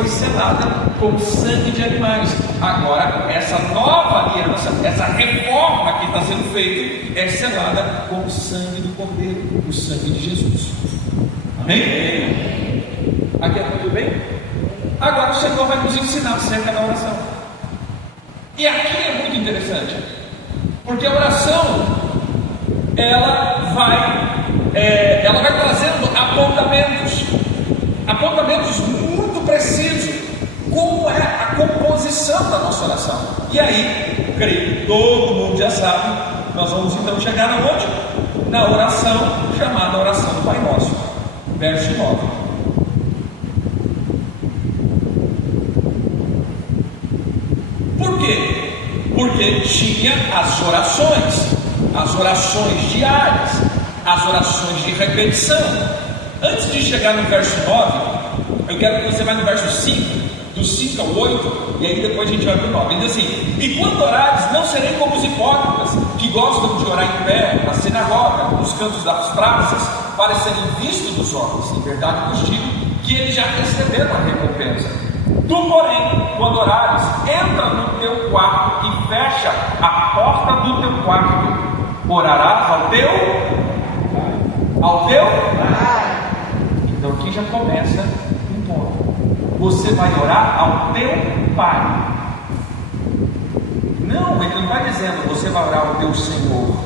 foi selada com sangue de animais. Agora, essa nova aliança, essa reforma que está sendo feita, é selada com o sangue do Cordeiro, o sangue de Jesus. Amém? Aqui é tudo bem? Agora o Senhor vai nos ensinar acerca da oração. E aqui é muito interessante, porque a oração, ela vai trazendo apontamentos muito precisos, como é a composição da nossa oração. E aí, creio que todo mundo já sabe, nós vamos então chegar aonde? Na oração chamada oração do Pai Nosso, verso 9. Por quê? Porque tinha as orações diárias, as orações de repetição. Antes de chegar no verso 9, eu quero que você vá no verso 5, do 5 ao 8, e aí depois a gente vai para o 9. Ele diz assim: e quando orares, não serei como os hipócritas, que gostam de orar em pé, na sinagoga, nos cantos das praças, para serem vistos dos homens. Em verdade vos digo que eles já receberam a recompensa. Tu, porém, quando orares, entra no teu quarto e fecha a porta do teu quarto. Orarás ao teu Pai. Então aqui já começa um ponto. Você vai orar ao teu Pai. Não, ele não está dizendo você vai orar ao teu Senhor.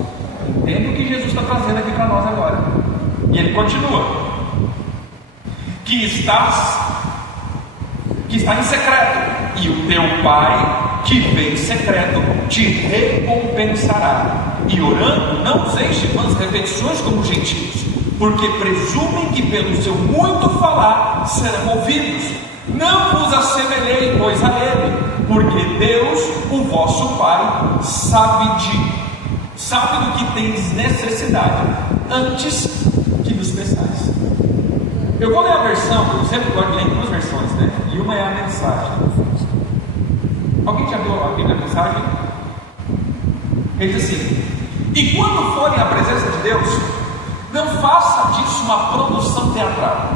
Entenda o que Jesus está trazendo aqui para nós agora. E ele continua: que está em secreto, e o teu Pai que vem em secreto te recompensará. E orando, não useis vãs repetições como os gentios, porque presumem que pelo seu muito falar serão ouvidos. Não vos assemelhei, pois, a ele, porque Deus, o vosso Pai, sabe do que tendes necessidade, antes que nos peçais. Eu vou ler a versão, eu sempre gosto de ler duas versões, né? E uma é a mensagem. Alguém já viu a Bíblia, a mensagem? Ele diz assim: e quando forem à presença de Deus, não faça disso uma produção teatral.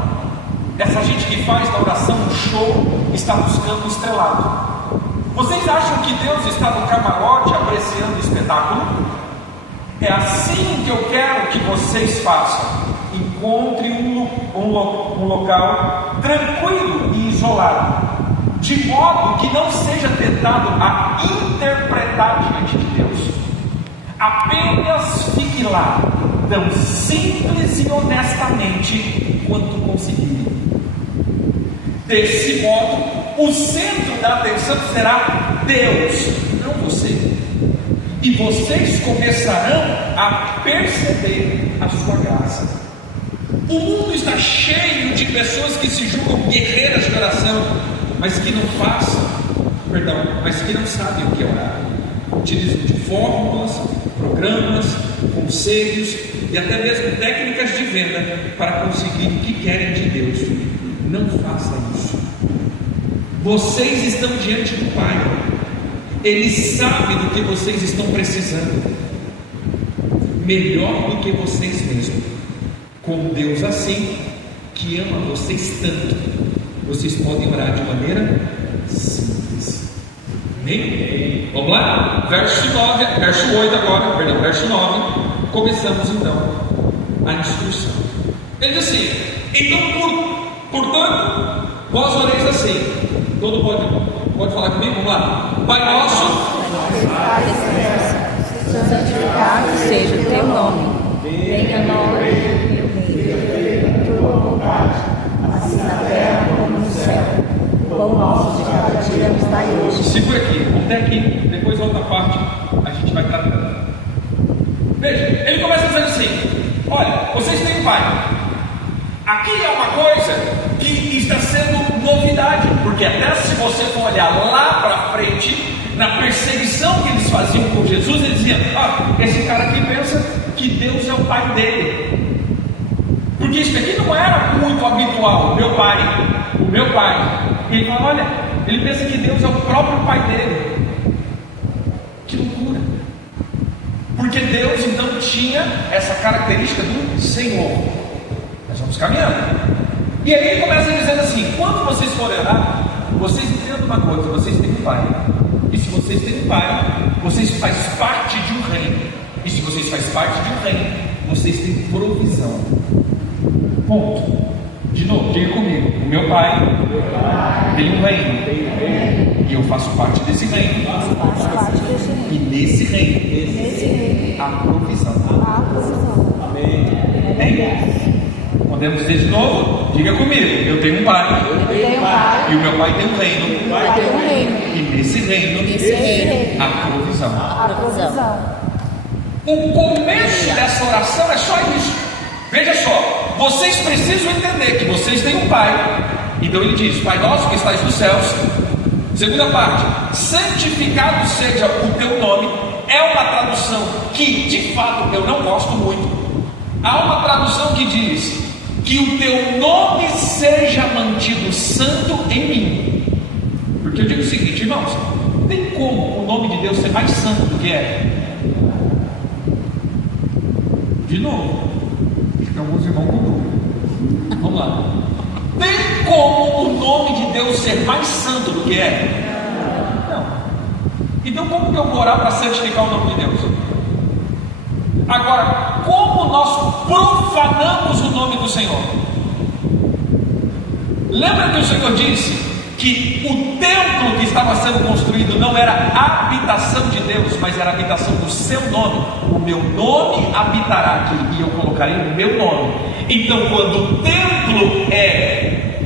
Essa gente que faz da oração um show está buscando um estrelado. Vocês acham que Deus está no camarote apreciando o espetáculo? É assim que eu quero que vocês façam. Encontre um local tranquilo e isolado, de modo que não seja tentado a interpretar diante de Deus. Apenas fique lá, tão simples e honestamente quanto conseguir. Desse modo, o centro da atenção será Deus, não você. E vocês começarão a perceber a sua graça. O mundo está cheio de pessoas que se julgam guerreiras de oração, mas que não sabem o que é orar. Utilizam de fórmulas, programas, conselhos e até mesmo técnicas de venda para conseguir o que querem de Deus. Não faça isso. Vocês estão diante do Pai. Ele sabe do que vocês estão precisando, melhor do que vocês mesmos. Com Deus assim, que ama vocês tanto, vocês podem orar de maneira simples. Amém? Vamos lá? Verso 8 agora, verso 9. Começamos então a instrução. Ele diz assim: então, portanto, vós oreis assim. Todo pode falar comigo? Vamos lá. Pai nosso, santificado seja o teu nome. Venha a nós assim na terra como no céu. O pão nosso de cada dia nos dai hoje. Segura aqui, vamos até aqui, depois a outra parte a gente vai tratando. Veja, ele começa dizendo assim: olha, vocês têm pai. Aqui é uma coisa que está sendo novidade, porque até se você for olhar lá para frente, na perseguição que eles faziam com Jesus, eles diziam: esse cara aqui pensa que Deus é o pai dele. Porque isso aqui não era muito habitual. O meu pai. Ele fala: olha, ele pensa que Deus é o próprio pai dele. Que loucura! Porque Deus então tinha essa característica do Senhor. Nós vamos caminhando. E aí ele começa dizendo assim: quando vocês forem orar, vocês entendam uma coisa, vocês têm um pai. E se vocês têm um pai, vocês fazem parte de um reino. E se vocês fazem parte de um reino, vocês têm provisão. Ponto. De novo, diga comigo: o meu pai tem um reino. E eu faço parte desse reino. E nesse reino, há provisão. Amém? Podemos dizer de novo? Diga comigo: eu tenho um pai. E o meu pai tem um reino. E nesse reino, há provisão. O começo dessa oração é só isso. Veja só, vocês precisam entender que vocês têm um pai. Então ele diz: Pai nosso que estás nos céus. Segunda parte: santificado seja o teu nome. É uma tradução que de fato eu não gosto muito. Há uma tradução que diz: que o teu nome seja mantido santo em mim. Porque eu digo o seguinte, irmãos: tem como o nome de Deus ser mais santo do que é? De novo, acho que alguns irmãos com dúvida. Vamos lá. Tem como o nome de Deus ser mais santo do que é? Não. Então como que eu vou orar para santificar o nome de Deus? Agora, como nós profanamos o nome do Senhor? Lembra que o Senhor disse que o templo que estava sendo construído não era a habitação de Deus, mas era a habitação do seu nome. O meu nome habitará aqui e eu colocarei o meu nome. Então, quando o templo é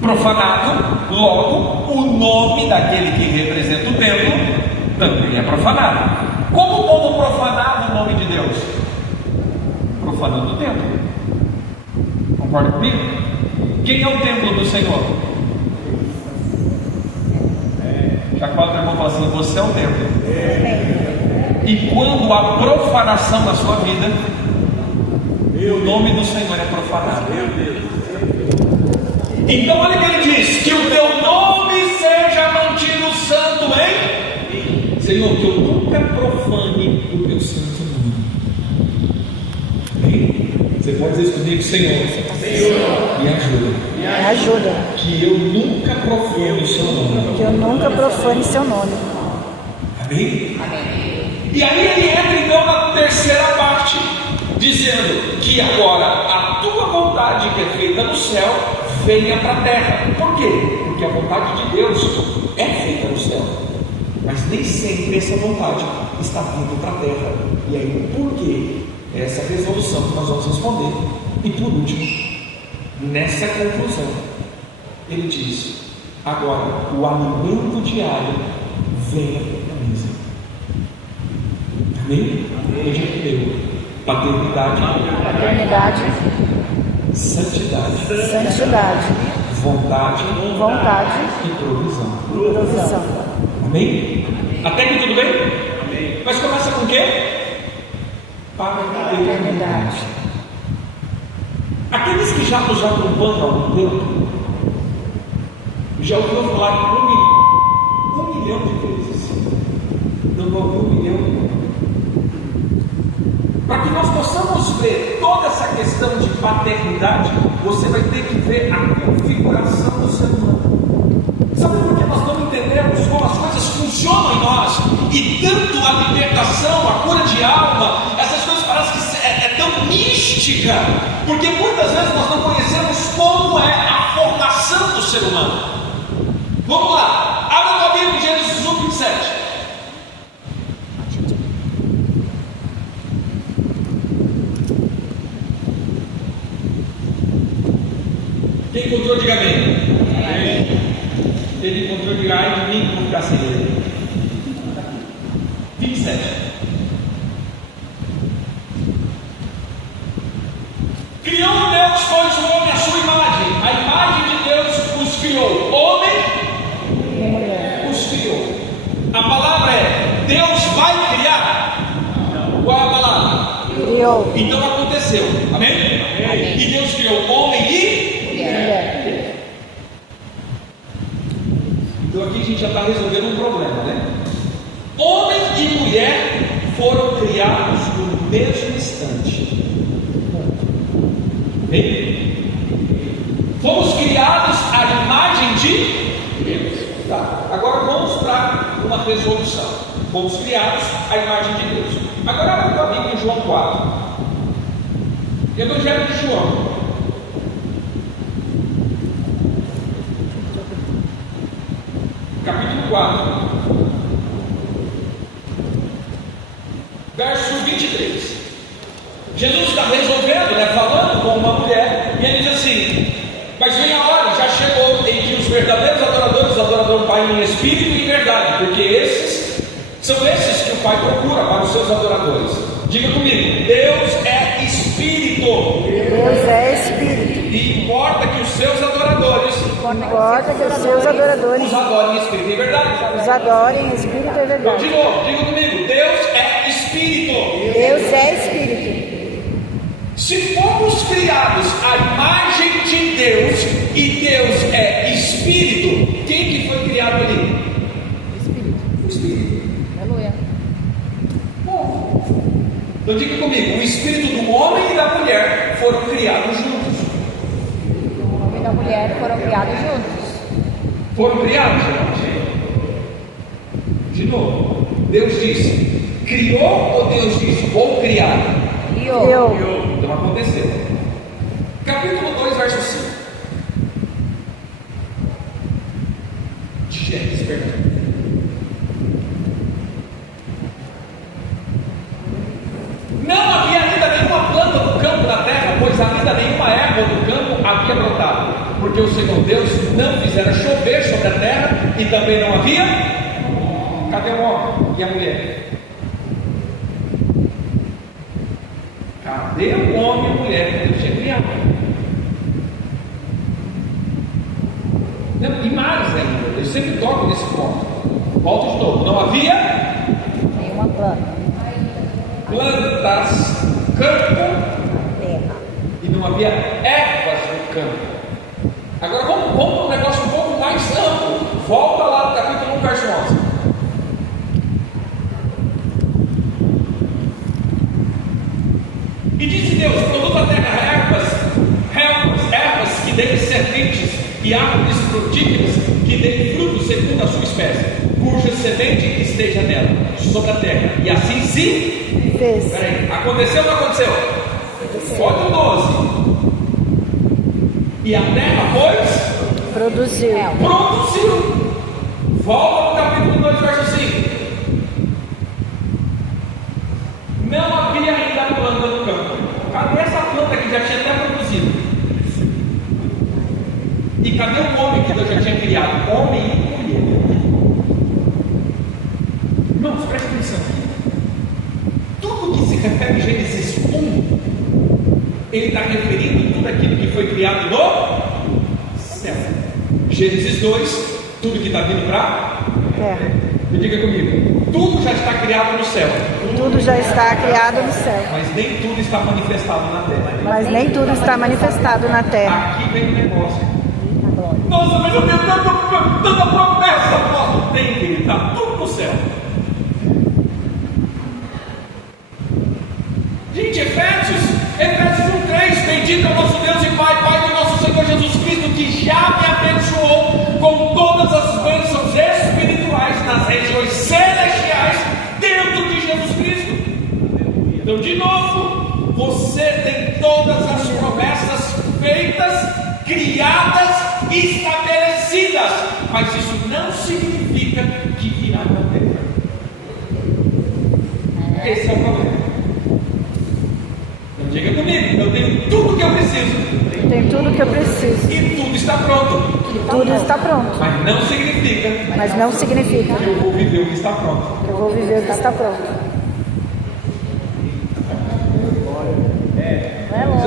profanado, logo o nome daquele que representa o templo também é profanado. Como o povo profanava o nome de Deus? Profanando o templo. Concorda comigo? Quem é o templo do Senhor? Já quatro irmãos falam assim: você é o templo. E quando há profanação na sua vida, o nome do Senhor é profanado. Então olha o que ele diz: que o teu nome seja mantido santo em Senhor, que eu nunca profane o teu santo nome. Amém? Você pode dizer isso comigo: Senhor, me ajuda. Que eu nunca profane o seu nome. Amém? E aí ele entra então na terceira parte, dizendo que agora a tua vontade que é feita no céu venha para a terra. Por quê? Porque a vontade de Deus é feita no céu, mas nem sempre essa vontade está vindo para a terra. E aí, por quê? Essa resolução que nós vamos responder. E por último, nessa conclusão, ele diz: agora o alimento diário venha para a mesa. Amém? Veja primeiro: paternidade, santidade, vontade e provisão. Amém? Até aqui tudo bem? Amém. Mas começa com o quê? Paternidade. Aqueles que já nos acompanham há algum tempo já ouviram falar 1 milhão de vezes. Não ouviu 1 milhão? Para que nós possamos ver toda essa questão de paternidade, você vai ter que ver a configuração do ser humano. Sabe por que nós não entendemos como as coisas funcionam em nós? E tanto a libertação, a cura de alma, essas coisas parecem que é tão mística, porque muitas vezes nós não conhecemos como é a formação do ser humano. Vamos lá, abra a Bíblia em Gênesis 1, 27. Quem encontrou, diga amém. Ele encontrou, diga ai de mim, vou ficar sem ele. 27. Criou Deus, pois, o homem à sua imagem. A imagem de Deus os criou. Homem os criou. A palavra é: Deus vai criar. Qual é a palavra? Criou. Então aconteceu. Amém? Amém. E Deus criou homem e mulher. Então aqui a gente já está resolvendo um problema, né? Homem e mulher foram criados no mesmo instante. Bem? de Deus. Tá. Agora vamos para uma resolução. Fomos criados à imagem de Deus. Agora abra a tua Bíblia em João 4. Evangelho de João. Capítulo 4. Verso 23. Jesus está resolvendo, falando com uma mulher, e ele diz assim: mas vem a hora, já chegou, em que os verdadeiros adoradores adorarão o Pai em espírito e em verdade, porque são esses que o Pai procura para os seus adoradores. Diga comigo: Deus é espírito. Deus é espírito. E importa que os seus adoradores Os adorem em espírito e em verdade. os adorem em espírito e verdade. De novo, diga comigo: Deus é espírito. Deus é espírito. Se fomos criados à imagem de Deus e Deus é espírito, quem que foi criado ali? O espírito. Aleluia. Então diga comigo: o espírito do homem e da mulher foram criados juntos. O homem e a mulher foram criados juntos. Foram criados, gente. De novo, Deus disse: criou, ou Deus disse: vou criar? Criou. Então aconteceu. Capítulo 2, verso 5 de Gênesis, perdão. Não havia ainda nenhuma planta do campo da terra, pois ainda nenhuma erva do campo havia brotado, porque o Senhor Deus não fizera chover sobre a terra, e também não havia. Cadê o homem e a mulher? Cadê o homem e a mulher que Deus tinha criado? Não, e mais ainda, eu sempre toco nesse ponto. Volto de novo: não havia Nenhuma planta. plantas no campo Terra. e não havia ervas no campo. Agora vamos para um negócio um pouco mais amplo. Volta lá no capítulo 1, verso 11. E disse Deus: produz a terra ervas que deem sementes, e árvores frutíferas que deem frutos segundo a sua espécie, cuja semente esteja nela, sobre a terra. E assim se Fez. Peraí, aconteceu ou não aconteceu? Olha o 12. E a terra, pois, Produziu. produziu. Volta para o capítulo 2, verso 5. Não havia ainda planta no campo. Cadê essa planta que já tinha até produzido? E cadê o homem que Deus já tinha criado? Homem e mulher. Irmãos, preste atenção. Tudo que se refere a Gênesis 1, ele está referindo tudo aquilo que foi criado no céu. Gênesis 2, tudo que está vindo para Terra. Me diga comigo: tudo já está criado no céu. Tudo já está criado no céu. Mas nem tudo está manifestado na terra. Mas nem tudo está manifestado na terra. Aqui vem o negócio. Nossa, mas eu tenho tanta promessa, apóstolo. Tem, querido, está tudo no céu. Gente, Efésios 1:3, bendito é o nosso Deus e Pai do nosso Senhor Jesus Cristo, que já me abençoou com todas as bênçãos espirituais nas regiões celestiais dentro de Jesus Cristo. Então, de novo, você tem todas as promessas feitas, criadas, estabelecidas, mas isso não significa que virá na terra. Esse é o problema. Então diga comigo: eu tenho tudo que eu preciso. Tem tudo que eu preciso. E tudo está pronto. Tudo está pronto. Mas não significa Mas não significa que eu vou viver o que está pronto. que eu vou viver o que está pronto.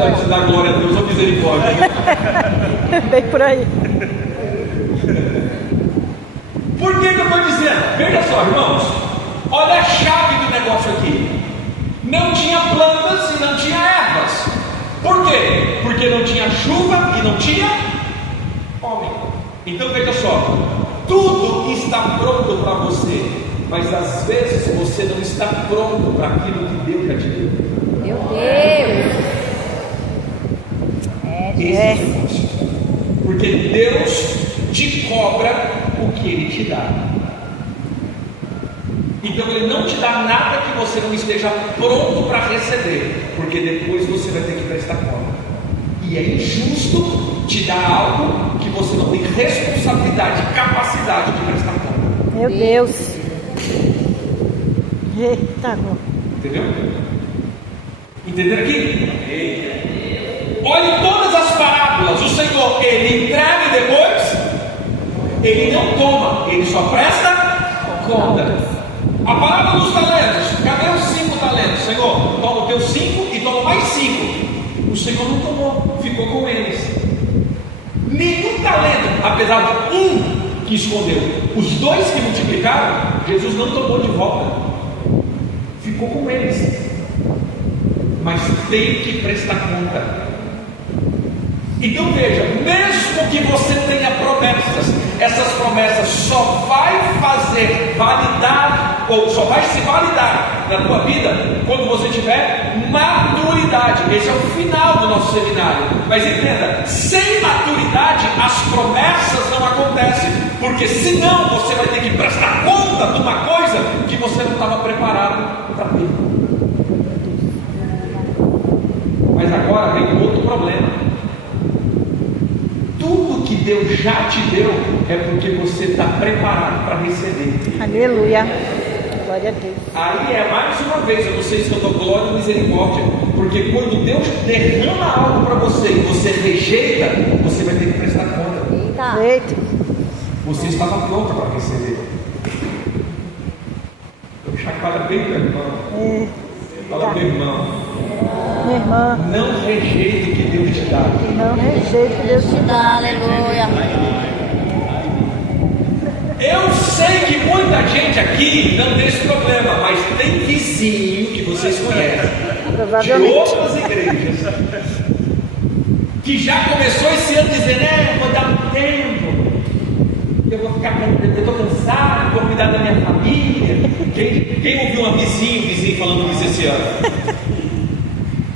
Precisa dar glória a Deus ou misericórdia. Bem por aí. Por que eu estou dizendo? Veja só, irmãos. Olha a chave do negócio aqui. Não tinha plantas e não tinha ervas. Por quê? Porque não tinha chuva e não tinha homem. Então veja só. Tudo está pronto para você, mas às vezes você não está pronto para aquilo que Deus já te deu. Meu Deus. Esse é o difícil. Porque Deus te cobra o que Ele te dá. Então Ele não te dá nada que você não esteja pronto para receber, porque depois você vai ter que prestar conta. E é injusto te dar algo que você não tem responsabilidade, capacidade de prestar conta. Meu Deus. Eita, entendeu? Entenderam aqui? Olhe todas as parábolas. O Senhor, Ele entrega e depois Ele não toma, Ele só presta conta. A parábola dos talentos, cadê os 5 talentos? Senhor, toma os teus 5 e toma mais 5. O Senhor não tomou, ficou com eles. Nenhum talento, apesar de um que escondeu, os 2 que multiplicaram, Jesus não tomou de volta, ficou com eles. Mas tem que prestar conta. Então veja, mesmo que você tenha promessas, essas promessas só vai fazer validar, ou só vai se validar na tua vida quando você tiver maturidade. Esse é o final do nosso seminário. Mas entenda, sem maturidade as promessas não acontecem, porque senão você vai ter que prestar conta de uma coisa que você não estava preparado para ter. Mas agora vem outro problema. Tudo que Deus já te deu é porque você está preparado para receber. Aleluia. Glória a Deus. Aí é mais uma vez, eu não sei se eu dou glória ou misericórdia, porque quando Deus derrama algo para você e você rejeita, você vai ter que prestar conta. Eita. Você estava pronto para receber. Eu chacoalha bem para irmão. Fala bem, irmão. Minha irmã, não rejeite o que Deus te dá. não rejeite o que Deus te dá. Aleluia. Eu sei que muita gente aqui não tem esse problema, mas tem vizinho que vocês conhecem de outras igrejas que já começou esse ano dizendo: vou dar um tempo, eu vou ficar, eu estou cansado, vou cuidar da minha família. Quem ouviu um vizinho falando isso esse ano?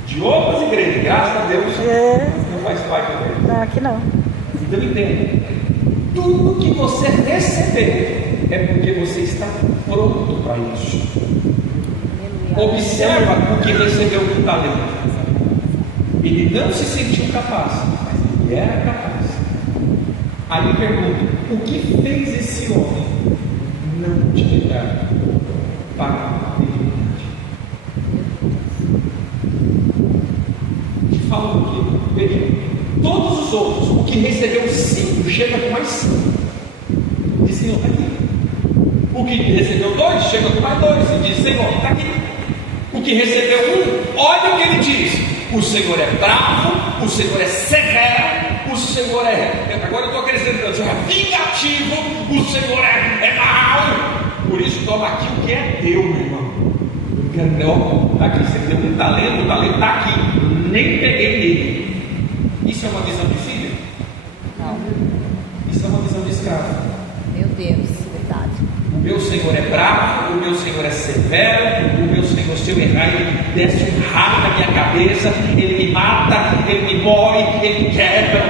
De outras igrejas, graças a Deus, não faz parte dele. Não, aqui não. Então entenda, tudo que você receber é porque você está pronto para isso. Observa o que recebeu com talento. Ele não se sentiu capaz, mas ele era capaz. Aí eu pergunto: o que fez esse homem não multiplicar para a dignidade? Fala o quê? Veja, todos os outros, o que recebeu 5, chega com mais 5. Diz: Senhor, está aqui. O que recebeu 2, chega com mais 2 e diz: Senhor, está aqui. O que recebeu 1, olha o que ele diz: o Senhor é bravo, o Senhor é severo, o Senhor é, agora eu estou acrescentando, o Senhor é vingativo, o Senhor é mau. Por isso toma aqui o que é teu, meu irmão. Não, está aqui, você tem um talento, o talento está aqui, nem peguei nele. Isso é uma visão de filho? Não. Isso é uma visão de escravo. Meu Deus, verdade. O meu Senhor é bravo, o meu Senhor é severo, o meu Senhor, se eu errar, ele desce um raio na minha cabeça, ele me mata, ele me mói, ele me quebra.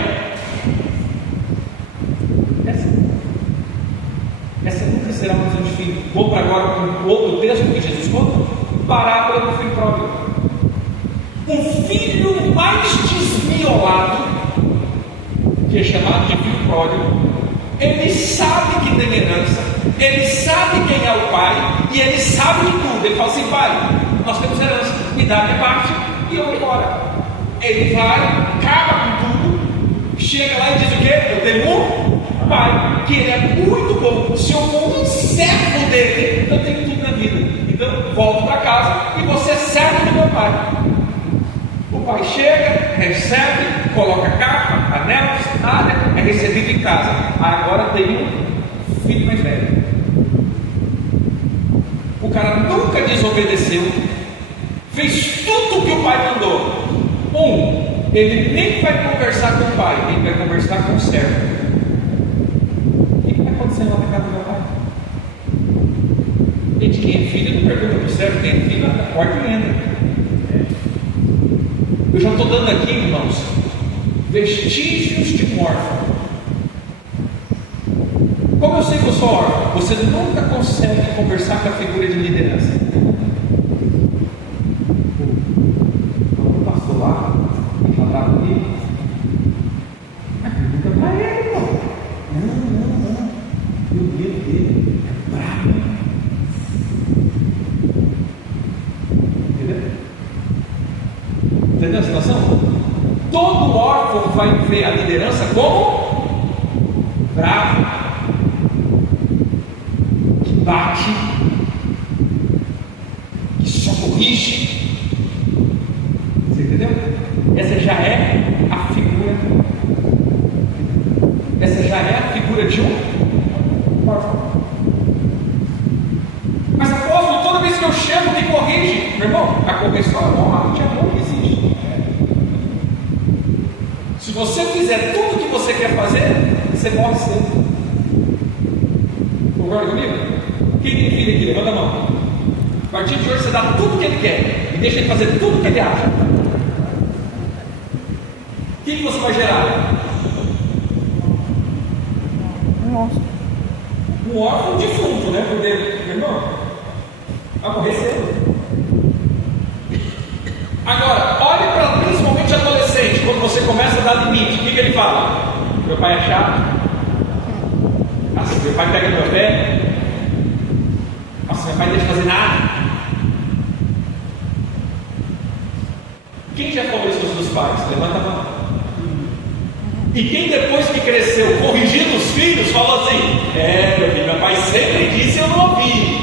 Essa nunca será uma visão de filho. Vou para agora para um outro texto que Jesus conta. Parábola do filho pródigo. O filho mais desmiolado, que é chamado de filho pródigo, ele sabe que tem herança, ele sabe quem é o pai, e ele sabe de tudo. Ele fala assim: pai, nós temos herança, me dá a minha parte e eu vou embora. Ele vai, acaba com tudo, chega lá e diz o quê? Eu tenho um pai, que ele é muito bom. Se eu for um servo dele, eu tenho tudo na vida. Então, volto para casa e você é servo do meu pai. O pai chega, recebe, coloca capa, anel, nada, é recebido em casa. Agora tem um filho mais velho. O cara nunca desobedeceu, fez tudo o que o pai mandou. Ele nem vai conversar com o pai, ele vai conversar com o servo. O que está acontecendo lá na casa do meu pai? Gente, quem é filho não pergunta para o servo, quem é filho, a porta e entra. Eu já estou dando aqui, irmãos, vestígios de um órfão. Como eu sei que eu sou órfão? Você nunca consegue conversar com a figura de liderança. O pastor lá, que falava comigo, pergunta para ele, pô. Não. E o medo dele é bravo. Entendeu a situação? Todo órfão vai ver a liderança como bravo, que bate, que só corrige. Você entendeu? Essa já é a figura. Essa já é a figura de um órfão. Mas apóstolo, toda vez que eu chamo, me corrige. Meu irmão, a correção é uma arte de amor que existe. Se você fizer tudo o que você quer fazer, você morre cedo. Concorda comigo? Quem tem filho aqui? Levanta a mão. A partir de hoje você dá tudo o que ele quer e deixa ele fazer tudo o que ele acha. O que você vai gerar? Um órfão defunto, né? Porque, meu irmão, vai morrer cedo. Agora, olhe para principalmente adolescente, quando você começa a dar limite, o que ele fala? Meu pai é chato. Nossa, meu pai pega no meu pé. Nossa, meu pai não deixa fazer nada. Quem já falou isso dos pais? Levanta a mão. E quem depois que cresceu corrigindo os filhos, falou assim: meu filho, meu pai sempre disse e eu não ouvi.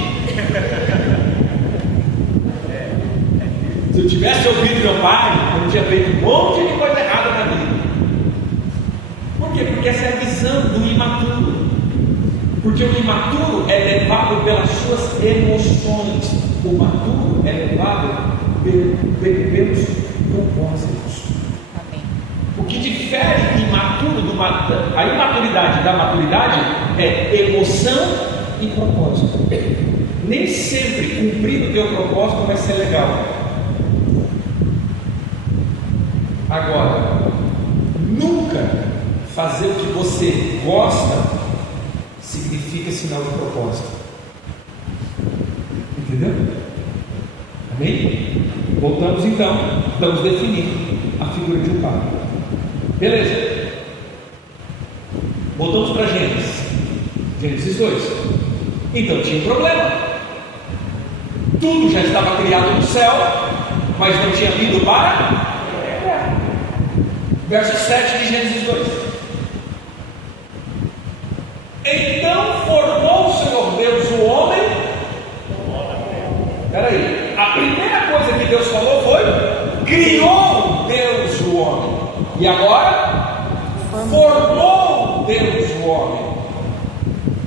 Se eu tivesse ouvido meu pai, eu não tinha feito um monte de coisa errada na vida. Por quê? Porque essa é a visão do imaturo. Porque o imaturo é levado pelas suas emoções. O maturo é levado pelos propósitos. O que difere imaturo a imaturidade da maturidade é emoção e propósito. Nem sempre cumprir o teu propósito vai ser legal. Agora, nunca fazer o que você gosta significa sinal de propósito. Entendeu? Amém? Voltamos então, estamos definindo a figura de um pai. Beleza? Voltamos para Gênesis 2. Então tinha um problema. Tudo já estava criado no céu, mas não tinha vindo para verso 7 de Gênesis 2. Então formou o Senhor Deus o homem. Espera aí. A primeira coisa que Deus falou foi: criou Deus o homem. E agora? Formou Deus o homem.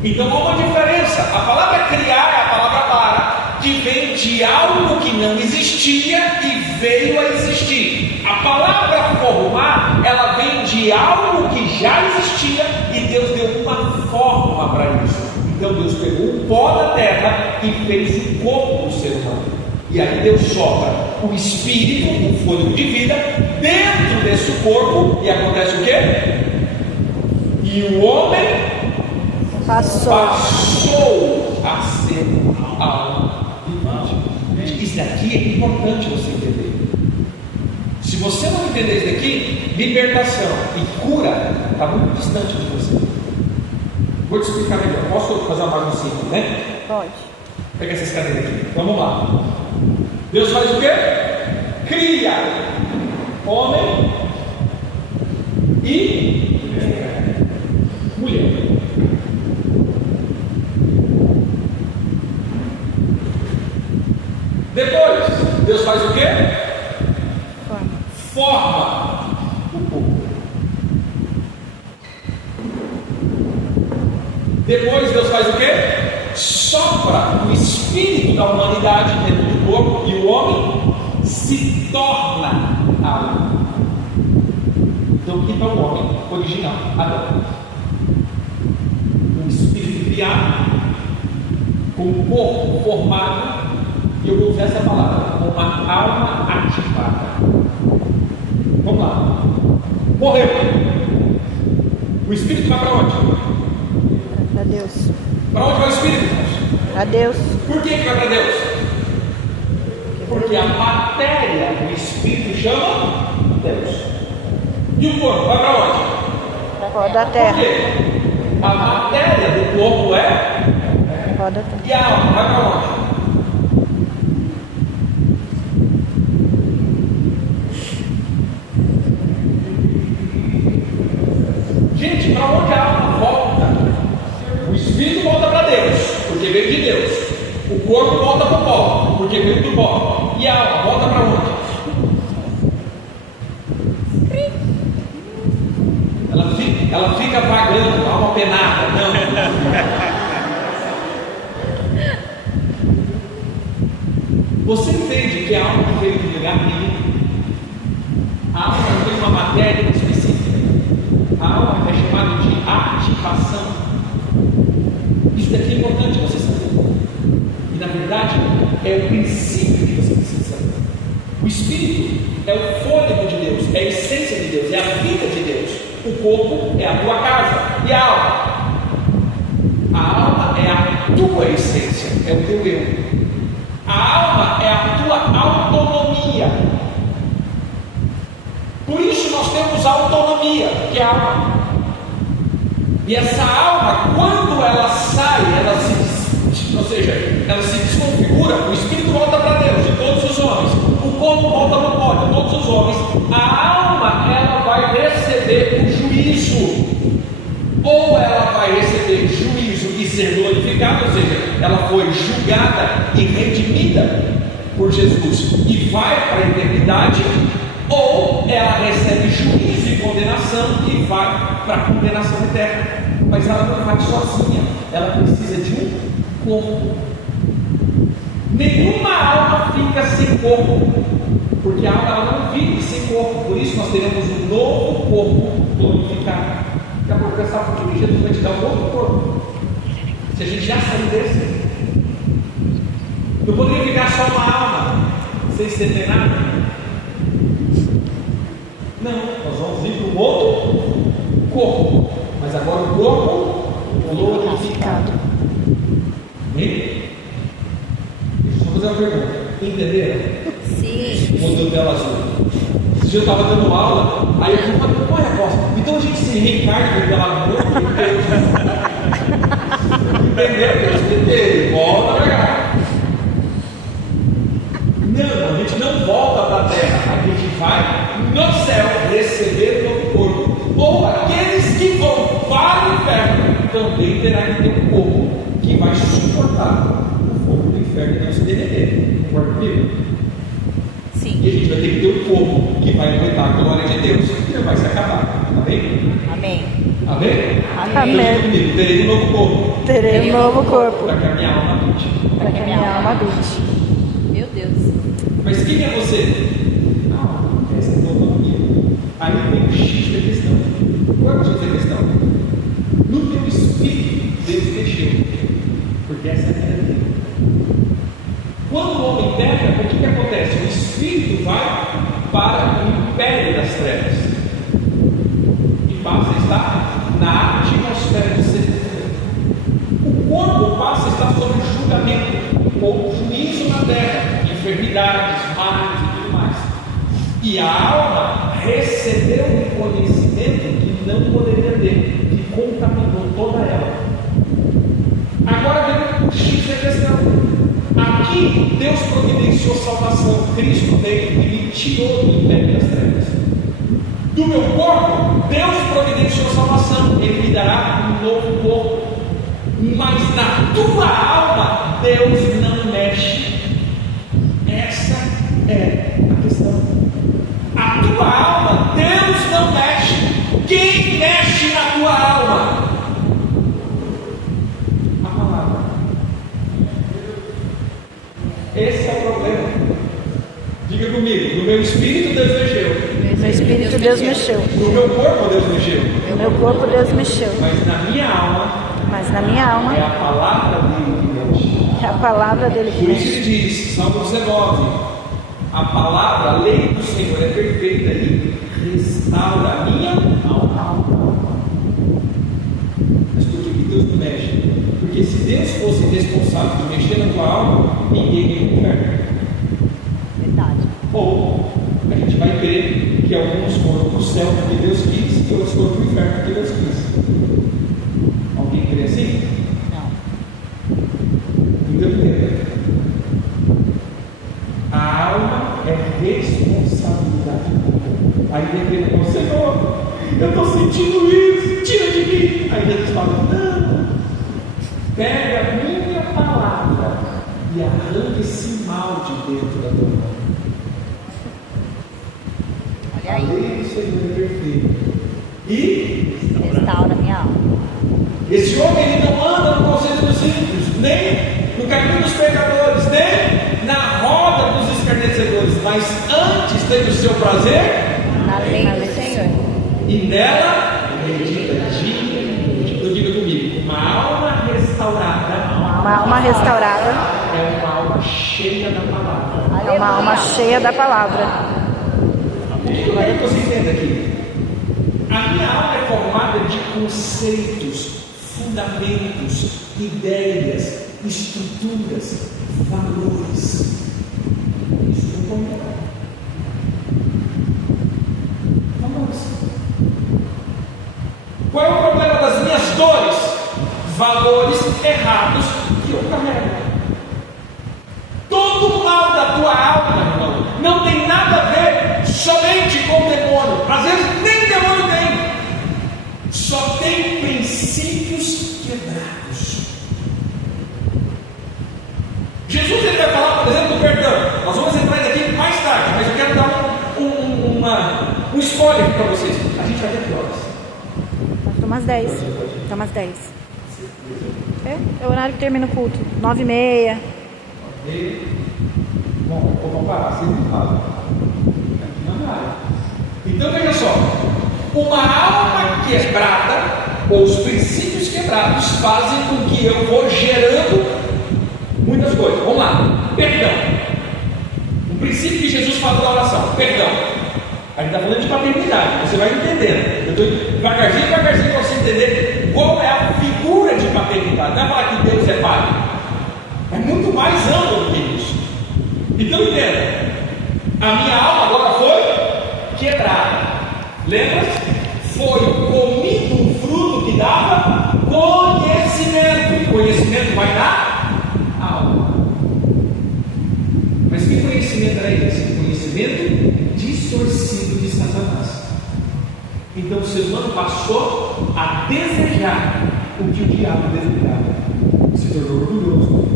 Então há uma diferença. A palavra criar é a palavra para, que vem de algo que não existia e veio a existir. A palavra formar, ela vem de algo que já existia e Deus deu uma forma para isso. Então Deus pegou o pó da terra e fez o corpo do ser humano. E aí Deus sopra o espírito, o fôlego de vida, dentro desse corpo, e acontece o quê? E o homem passou a ser alma vivente. Isso daqui é importante você entender. Se você não entender isso daqui, libertação e cura está muito distante de você. Vou te explicar melhor. Posso fazer uma baguncinha, né? Pode. Pega essas cadeiras aqui. Vamos lá. Deus faz o quê? Cria homem e mulher. Depois, Deus faz o quê? Forma o povo. Depois Deus faz o quê? Sopra o espírito da humanidade dentro do corpo e o homem se torna alma. Então aqui está o homem original, Adão. Um espírito criado, com um corpo formado, e eu vou usar essa palavra, uma alma ativada. Vamos lá. Morreu. O espírito vai para onde? Deus. Para onde vai o Espírito, irmãos? A Deus. Por que vai para Deus? Porque a matéria do Espírito chama Deus. E o corpo vai para onde? Para fora da Por terra. quê? A matéria do corpo é. Para fora da terra. E a alma vai para onde? Gente, para onde a alma volta? O Espírito volta para Deus, porque veio de Deus. O corpo volta para o pó, porque veio do pó. E a alma volta para onde? Ela fica vagando, alma penada. Não. Você entende que a alma não veio de lugar nenhum? A alma não tem uma matéria específica. A alma é chamada de ativação. Isso daqui é importante você saber. E na verdade é o princípio que você precisa saber. O Espírito é o fôlego de Deus, é a essência de Deus, é a vida de Deus. O corpo é a tua casa. E a alma? A alma é a tua essência, é o teu eu. A alma é a tua autonomia. Por isso nós temos autonomia, que é a alma. E essa alma, quando ela sai, ela se desconfigura, o Espírito volta para Deus, de todos os homens. O corpo volta para o pó, de todos os homens. A alma, ela vai receber o juízo. Ou ela vai receber juízo e ser glorificada, ou seja, ela foi julgada e redimida por Jesus e vai para a eternidade, ou ela recebe juízo e condenação e vai para a condenação eterna. Mas ela não vai sozinha, ela precisa de um corpo. Nenhuma alma fica sem corpo, porque a alma ela não vive sem corpo. Por isso nós teremos um novo corpo glorificado. Dá para pensar por que Jesus vai te dar um outro corpo? Se a gente já sair desse, não poderia ficar só uma alma, sem ser nada. Não, nós vamos ir para um outro corpo, mas agora o corpo glorificado. Deixa eu fazer uma pergunta. Entenderam? Sim. O modelo tela azul. Esse dia eu estava dando aula, aí eu falei, qual é a costa? Então a gente se reencarna pela amor de Deus. Entendeu? Volta para cá. Não, a gente não volta para a terra, a gente vai no céu receber o novo corpo. Ou aqueles que vão para o inferno também terão que ter um corpo que vai suportar o fogo do inferno e não se derreter. Concorda comigo? Sim. E a gente vai ter que ter um corpo que vai aguentar a glória de Deus e não vai se acabar. Amém? Amém. Amém? Amém. Comigo, terei um novo corpo. Terei um novo corpo. Para que a minha alma habite. Para que a minha alma habite. Meu Deus. Mas quem é você? Não, essa é a autonomia. Aí vem o X da questão. Qual é o X da questão? No teu espírito, Deus mexeu. Porque essa é a vida dele. Quando o homem peca, o que acontece? O espírito vai para o império das trevas e passa a estar na atmosfera do sexto elemento. O corpo passa a estar sob julgamento ou juízo na terra, enfermidades, males e tudo mais. E a alma recebeu um conhecimento que não poderia ter, que contaminou toda ela. Agora vem o X da questão. Aqui Deus providenciou salvação. Cristo veio e me tirou do império das trevas. Do meu corpo, Deus providenciou salvação. Ele me dará um novo corpo. Mas na tua alma, Deus não mexe. Essa é a questão. A tua alma, Deus não mexe. Quem mexe na tua alma? A palavra. Esse é o problema. Diga comigo, no meu espírito Deus mexeu. No meu espírito Deus mexeu. No meu corpo Deus mexeu. No meu corpo Deus mexeu. Mas na minha alma, Mas na minha alma é a palavra dele que mexe. é a palavra dele que Por isso mexe. ele diz, Salmo 19, a palavra, a lei do Senhor é perfeita e restaura a minha alma. Mas por que Deus não mexe. Porque se Deus fosse responsável de mexer na tua alma, ninguém ia no inferno. Verdade. Ou a gente vai ver que alguns foram para o céu porque Deus quis e outros foram para o inferno porque Deus quis. Alguém crê assim? Não. Então entenda. A alma é responsabilidade tua. Aí depende do Senhor. Eu estou sentindo isso, tira de mim. Aí Deus fala: não, pega a minha palavra e arranca esse mal de dentro da tua mão. Olha aí. A lei do Senhor é perfeita. E Restaura minha alma. esse homem ele não anda no conselho dos ímpios, nem no caminho dos pecadores, nem na roda dos escarnecedores, mas antes tem o seu prazer Na lei do Senhor. e nela medita dia e noite. Então diga comigo: uma alma restaurada Uma alma restaurada é uma alma cheia da palavra. é uma alma cheia da palavra. O que eu quero que você entenda aqui? A minha alma é formada de conceitos, fundamentos, ideias, estruturas, valores. Isso não pode mudar. Valores. Qual é o problema das minhas dores? Valores errados que eu carrego. Todo o mal da tua alma, irmão, não tem nada a ver somente com o demônio. Às vezes nem demônio tem. Só tem princípios quebrados. Jesus ele vai falar, por exemplo, do perdão. Nós vamos entrar aqui mais tarde, mas eu quero dar um spoiler para vocês. A gente vai ter que horas. Estou umas 10. Está umas 10. É o horário que termina o culto. 9h30. Bom, vamos parar, vocês não falam. Então veja só, uma alma quebrada, ou os princípios quebrados, fazem com que eu vou gerando muitas coisas. Vamos lá, perdão. O princípio que Jesus fala da oração, perdão. A gente está falando de paternidade, você vai entendendo. Eu estou devagarzinho para você entender qual é a figura de paternidade. Não é falar que Deus é pai. É muito mais amplo do que isso. Então entenda, a minha alma agora foi quebrada. Lembra-se? Foi comido um fruto que dava conhecimento. E conhecimento vai na alma. Mas que conhecimento era esse? Conhecimento distorcido de Satanás. Então o ser humano passou a desejar o que o diabo desejava. Se tornou orgulhoso,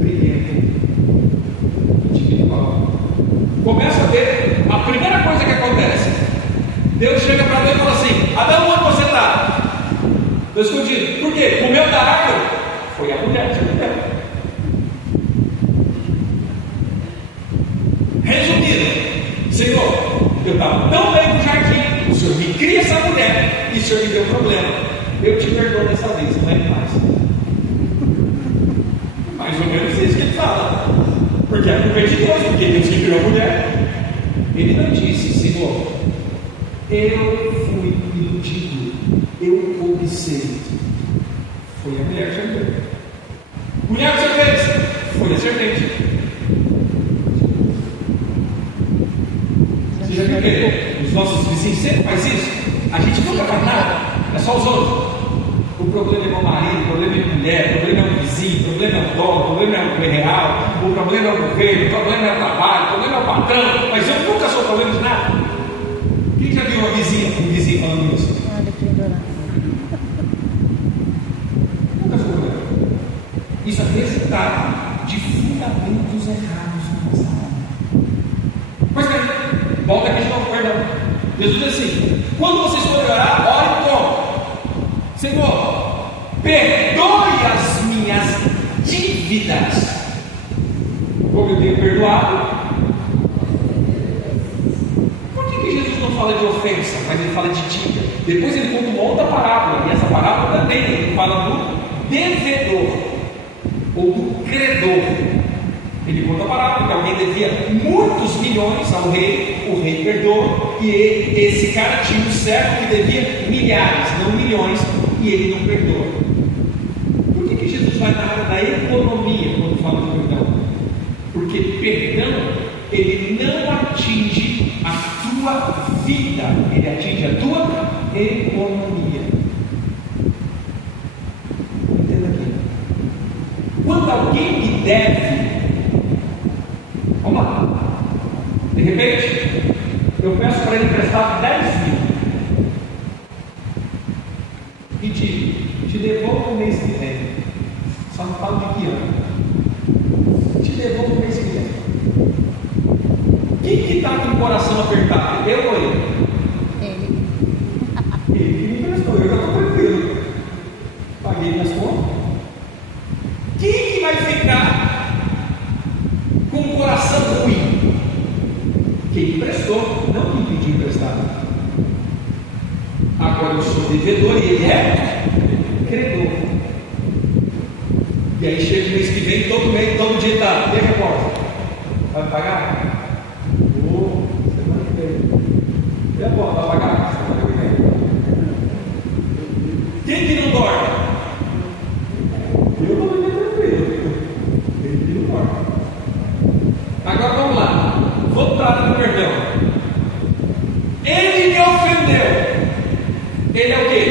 briguento, individual. Começa a ver, a primeira coisa que acontece, Deus chega para Deus e fala assim: Adão, onde você está? Estou escondido. Por quê? Comeu da árvore? Foi a mulher que comeu. Resumindo, Senhor, eu estava tão bem no jardim, o Senhor me cria essa mulher e o Senhor me deu um problema. Eu te perdoo dessa vez, não é mais. Mais ou menos isso que ele fala. Porque a culpa é de Deus, porque Deus que criou a mulher. Ele não disse: Senhor, eu fui iludido, eu observei. Foi a mulher que serveu. Mulher que você fez? Foi a serpente. Você já viu que os nossos vizinhos sempre fazem isso? A gente nunca faz nada, é só os outros. O problema é o marido, o problema é a mulher, o problema é o vizinho, o problema é o dono, o problema é o real, o problema é o governo, o problema é o trabalho, o problema é o patrão, mas eu nunca sou problema de nada. Quem já viu um vizinho falando isso? Nunca sou problema. Isso é resultado de fundamentos errados na nossa alma. Pois bem, volta aqui de novo, perdão. Jesus diz assim: quando vocês forem orar, orem como? Senhor, perdoe as minhas dívidas, como eu tenho perdoado. Por que Jesus não fala de ofensa, mas ele fala de dívida? Depois ele conta uma outra parábola, e essa parábola também ele fala do devedor, ou do credor. Ele conta a parábola que alguém devia muitos milhões ao rei, o rei perdoou, e esse cara tinha um servo que devia milhares, não milhões, e ele não perdoa. vai na área da economia quando fala de perdão. Porque perdão, ele não atinge a tua vida, ele atinge a tua economia. Entenda aqui. Quando alguém me deve, vamos lá, de repente, eu peço para ele emprestar 10 mil e te devolvo no mês que vem. Só não falo de que ano. Te devolvo no mês que vem. Quem que está com o coração apertado? Eu ou ele? Ele. Ele que me emprestou, eu já estou tranquilo. Paguei minhas contas. Quem que vai ficar com o coração ruim? Quem emprestou, não quem pediu emprestado. Agora eu sou devedor e ele é credor. E aí chega o mês que vem, todo dia está. E a resposta? Vai pagar? Semana que vem. E a resposta? Vai pagar? Semana que vem. Quem que não dorme? Eu estou bem tranquilo. Ele que não dorme. Agora vamos lá. Vamos para a área do perdão. Ele me ofendeu. Ele é o quê?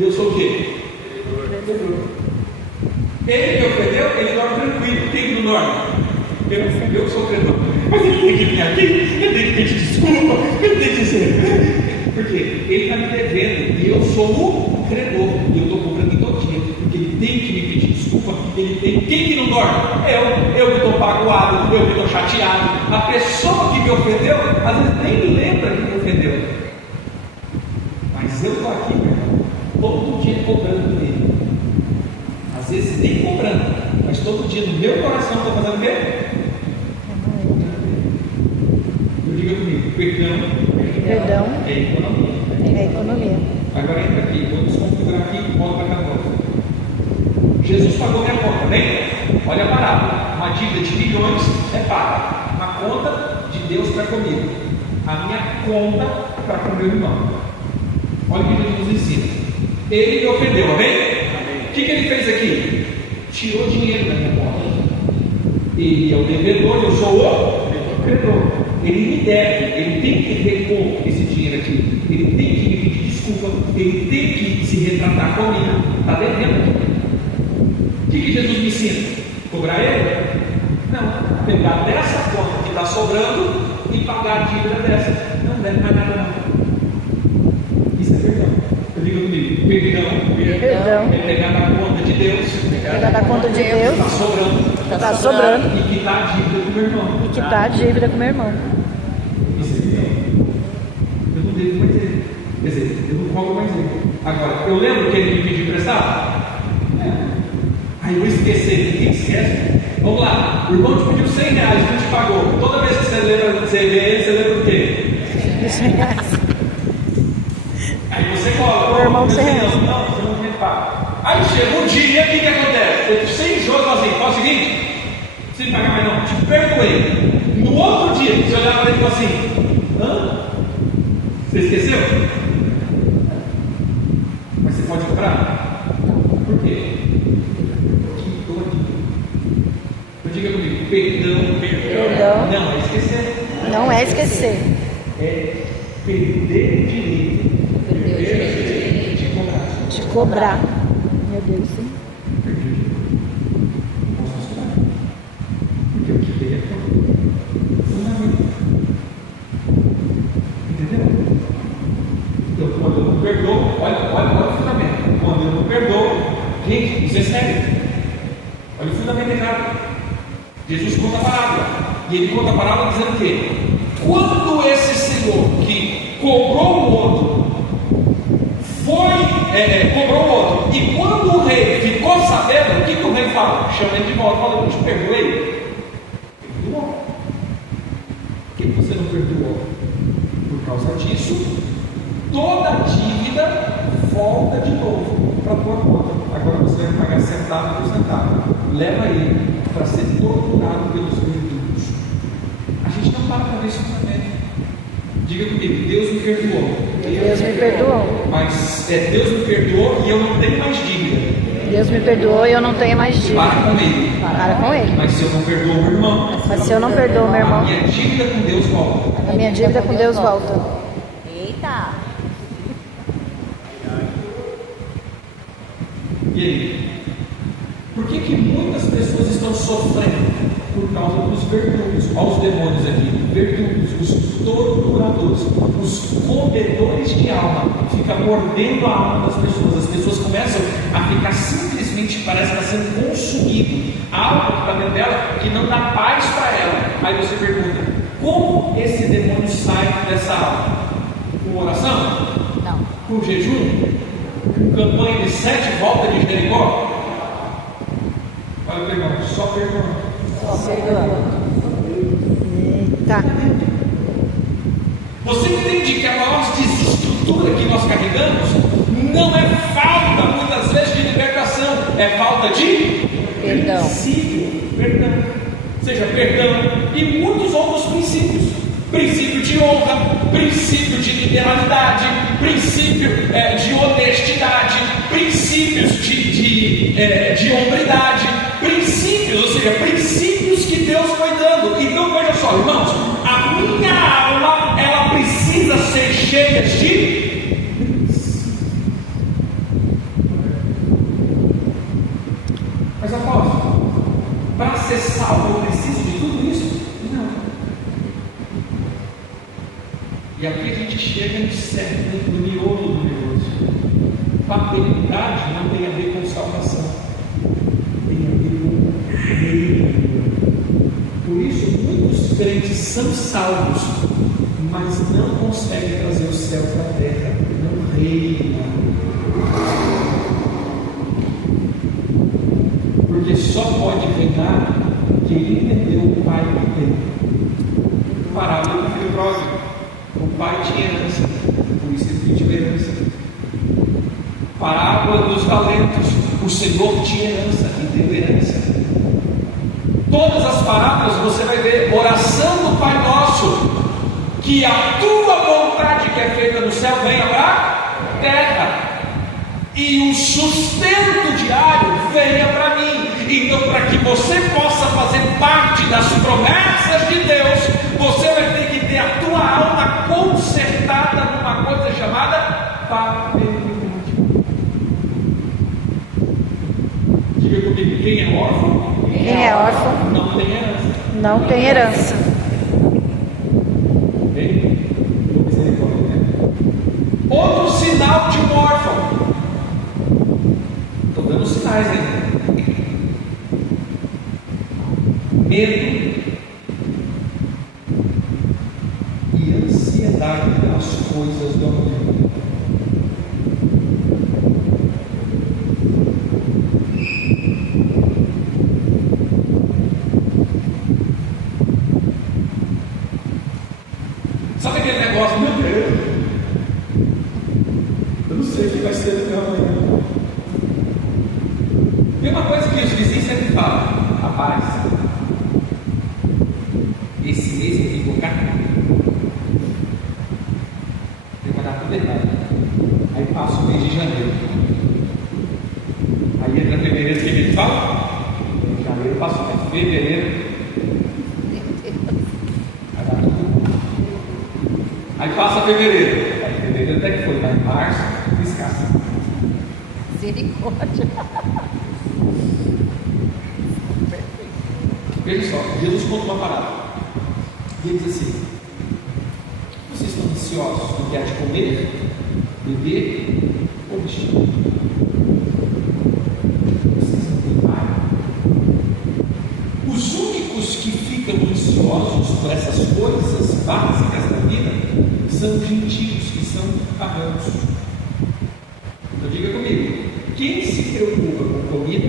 Eu sou o quê? Ele me ofendeu, ele dorme tranquilo. Quem que não dorme? Eu sou o credor. Mas ele tem que vir aqui, ele tem que pedir desculpa, ele tem que dizer. Porque ele está me devendo e eu sou o credor. E eu estou cobrando todo dia. Porque ele tem que me pedir desculpa. Ele tem. Quem que não dorme? Eu que estou magoado, eu que estou chateado. A pessoa que me ofendeu, às vezes nem lembra que me ofendeu. Mas eu estou aqui, meu irmão, todo dia cobrando dele. Às vezes nem cobrando, mas todo dia no meu coração estou fazendo o quê? Diga comigo, perdão é economia. É economia. Agora entra aqui, vou desconfigurar aqui e volta para a conta. Jesus pagou minha conta, bem? Olha a parábola. Uma dívida de milhões é paga. Uma conta de Deus para comigo. A minha conta para com meu irmão. Olha o que Jesus nos ensina. Ele me ofendeu, amém? O que ele fez aqui? Tirou dinheiro da minha conta. Ele é o devedor, eu sou o credor. Ele me deve, ele tem que repor esse dinheiro aqui. Ele tem que me pedir desculpa. Ele tem que se retratar comigo. Está devendo. O que Jesus me ensina? Cobrar ele? Não. Pegar dessa conta que está sobrando e pagar a dívida dessa. Não deve mais nada não. Isso é perdão. Eu digo comigo, perdão é pegar da conta de Deus. Pegar da conta de Deus. Está sobrando. E quitar a dívida com meu irmão. E quitar a dívida com meu irmão. Isso é perdão. Eu não devo mais ele. Quer dizer, eu não cobro mais ele. Agora, eu lembro que ele me pediu emprestado? Aí eu esqueci, ninguém esquece. Vamos lá, o irmão te pediu 100 reais, não te pagou. Toda vez que você lembra, você vê ele, você lembra do quê? 100 reais. Aí você cobra. O irmão de 100 reais. Não, você não me paga. Aí chega um dia, o que acontece? Você enjoa assim, fala o seguinte: você não paga mais não, te perdoei. No outro dia, você olhar para ele e falar assim: hã? Você esqueceu? Mas você pode cobrar? Por quê? Diga comigo, perdão não é esquecer. Não é esquecer. É perder o direito de cobrar. Meu Deus, sim. Perdi o direito. Posso estudar? Porque o que tem é fundamento. Entendeu? Então, quando eu não perdoo, olha o fundamento. Quando eu não perdoo, gente, isso é sério. Olha o fundamento errado. Jesus conta a parábola. E ele conta a parábola dizendo que quando esse senhor que cobrou o outro cobrou o outro, e quando o rei ficou sabendo, o que o rei fala? Chama ele de volta, fala: eu te perdoei. Perdoou. Por que você não perdoou? Por causa disso, toda dívida volta de novo para a tua conta. Agora você vai pagar centavo por centavo. Leva ele para ser torturado pelos verdugos. A gente não para ver isso também. Diga comigo, Deus me perdoou. Deus me perdoou. Mas Deus me perdoou e eu não tenho mais dívida. Deus me perdoou e eu não tenho mais dívida. Para com ele. Para com ele. Mas se eu não perdoo meu irmão, Mas se eu não perdoo meu a irmão, minha dívida com Deus volta. a minha dívida com Deus volta. Eita! E aí? Por que muitas pessoas estão sofrendo? Por causa dos verdugos. Olha os demônios aqui. Verdugos, os torturadores, os comedores de alma. Fica mordendo a alma das pessoas. As pessoas começam a ficar simplesmente, parece que está sendo consumido. Algo que está dentro dela que não dá paz para ela. Aí você pergunta, como esse demônio sai dessa alma? Com oração? Não. Com jejum? Com campanha de 7 voltas de Jericó? Olha, irmão, só pergunta. Eita. Você entende que a maior desestrutura que nós carregamos não é falta, muitas vezes, de libertação, é falta de Perdão. princípio, perdão. Seja perdão e muitos outros princípios. Princípio de honra, princípio de liberalidade, princípio de honestidade, princípios de hombridade, princípios, ou seja, princípios que Deus foi dando. Então veja só, irmãos, a minha alma, ela precisa ser cheia de mas apóstolo, para ser salvo eu preciso de tudo isso? Não. E aqui a gente chega no cerne, no miolo do negócio. Paternidade não tem a ver com salvação, tem a ver com reino. Por isso, muitos crentes são salvos, mas não conseguem trazer o céu para a terra, não reinam. Porque só pode reinar quem entendeu o Pai que tem. Parábola do filho pródigo. O pai tinha herança, por isso ele pediu herança. Parábola dos talentos. O Senhor tinha herança e deu herança. Todas as parábolas você vai ver oração do Pai Nosso, que a tua vontade que é feita no céu venha para a terra. E o sustento diário venha para mim. Então, para que você possa fazer parte das promessas de Deus, você vai ter que ter a tua alma consertada numa coisa chamada paternidade. Diga comigo, quem é órfão? Quem é órfão Não tem herança. não tem herança. Bem, misericórdia, né? Outro sinal de um órfão. Estou dando sinais ainda. Medo e ansiedade pelas coisas do mundo. Sabe aquele negócio, meu Deus, eu não sei o que vai ser do meu amanhã. E uma coisa que os vizinhos sempre falam: rapaz, esse mês eu vim colocar vai dar tudo errado. Aí passa o mês de janeiro. Aí entra fevereiro, que ele fala? Em janeiro passa o mês de fevereiro. Aí dá tudo. Aí passa fevereiro. Aí fevereiro até que foi, mas em março, descasca. Misericórdia. Veja só, Jesus conta uma parábola. E ele diz assim: vocês estão ansiosos do que há de comer, beber ou vestir? Vocês não têm pai? Os únicos que ficam ansiosos por essas coisas básicas da vida são gentios, que são pagãos. Então diga comigo: quem se preocupa com comida,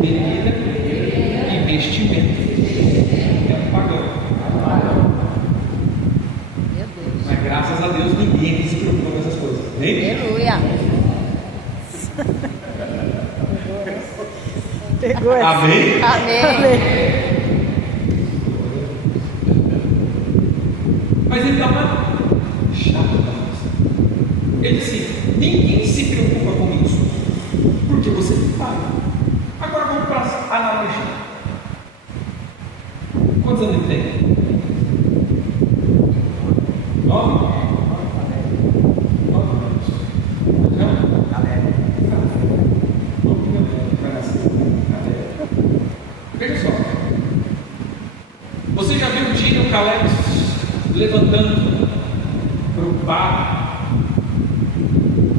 bebida e vestimento é um pagão. Meu Deus. Mas graças a Deus ninguém aqui se preocupa com essas coisas. Hein? Aleluia. Pegou essa. Amém? Amém. chata da nossa. Ele disse: ninguém se preocupa com isso, porque você tem pai. Agora vamos para a analogia. Quantos anos ele tem? 9? 9 anos. Veja só. Você já viu o dia o Caleb levantando, preocupado,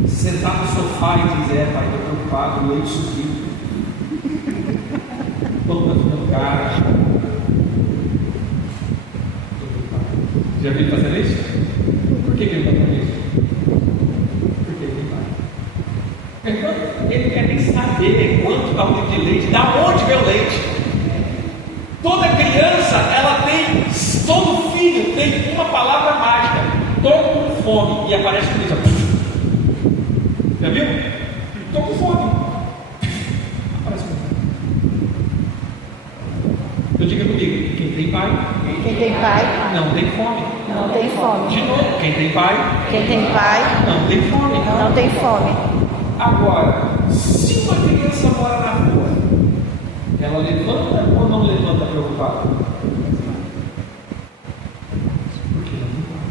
sentado no sofá e dizer: pai, estou preocupado, o leite subiu. Todo mundo ficando cara. Já viu ele fazendo isso? Por que ele está fazendo isso? Porque ele tem pai. Então, ele quer nem saber quanto está o litro de leite, da onde vem o leite. Toda criança, ela tem, todo filho tem uma palavra mágica: estou com fome, e aparece com isso. Já viu? Estou com fome. Aparece com isso. Então diga comigo: quem tem pai não tem fome. Não tem fome. De novo, quem tem pai não tem fome. Não tem fome. Agora, se uma criança mora na rua, ela levanta ou não levanta preocupada? Porque não tem pai.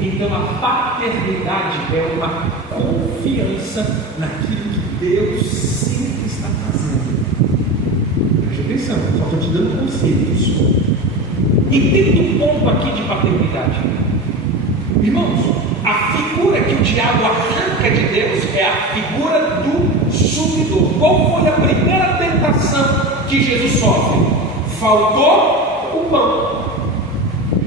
Então a paternidade é uma confiança naquilo que Deus sempre está fazendo. Preste atenção, só estou te dando conceitos. Entenda um ponto aqui de paternidade. Irmãos, a figura que o diabo arranca de Deus é a figura do supridor. Qual foi a primeira tentação que Jesus sofre? Faltou o pão.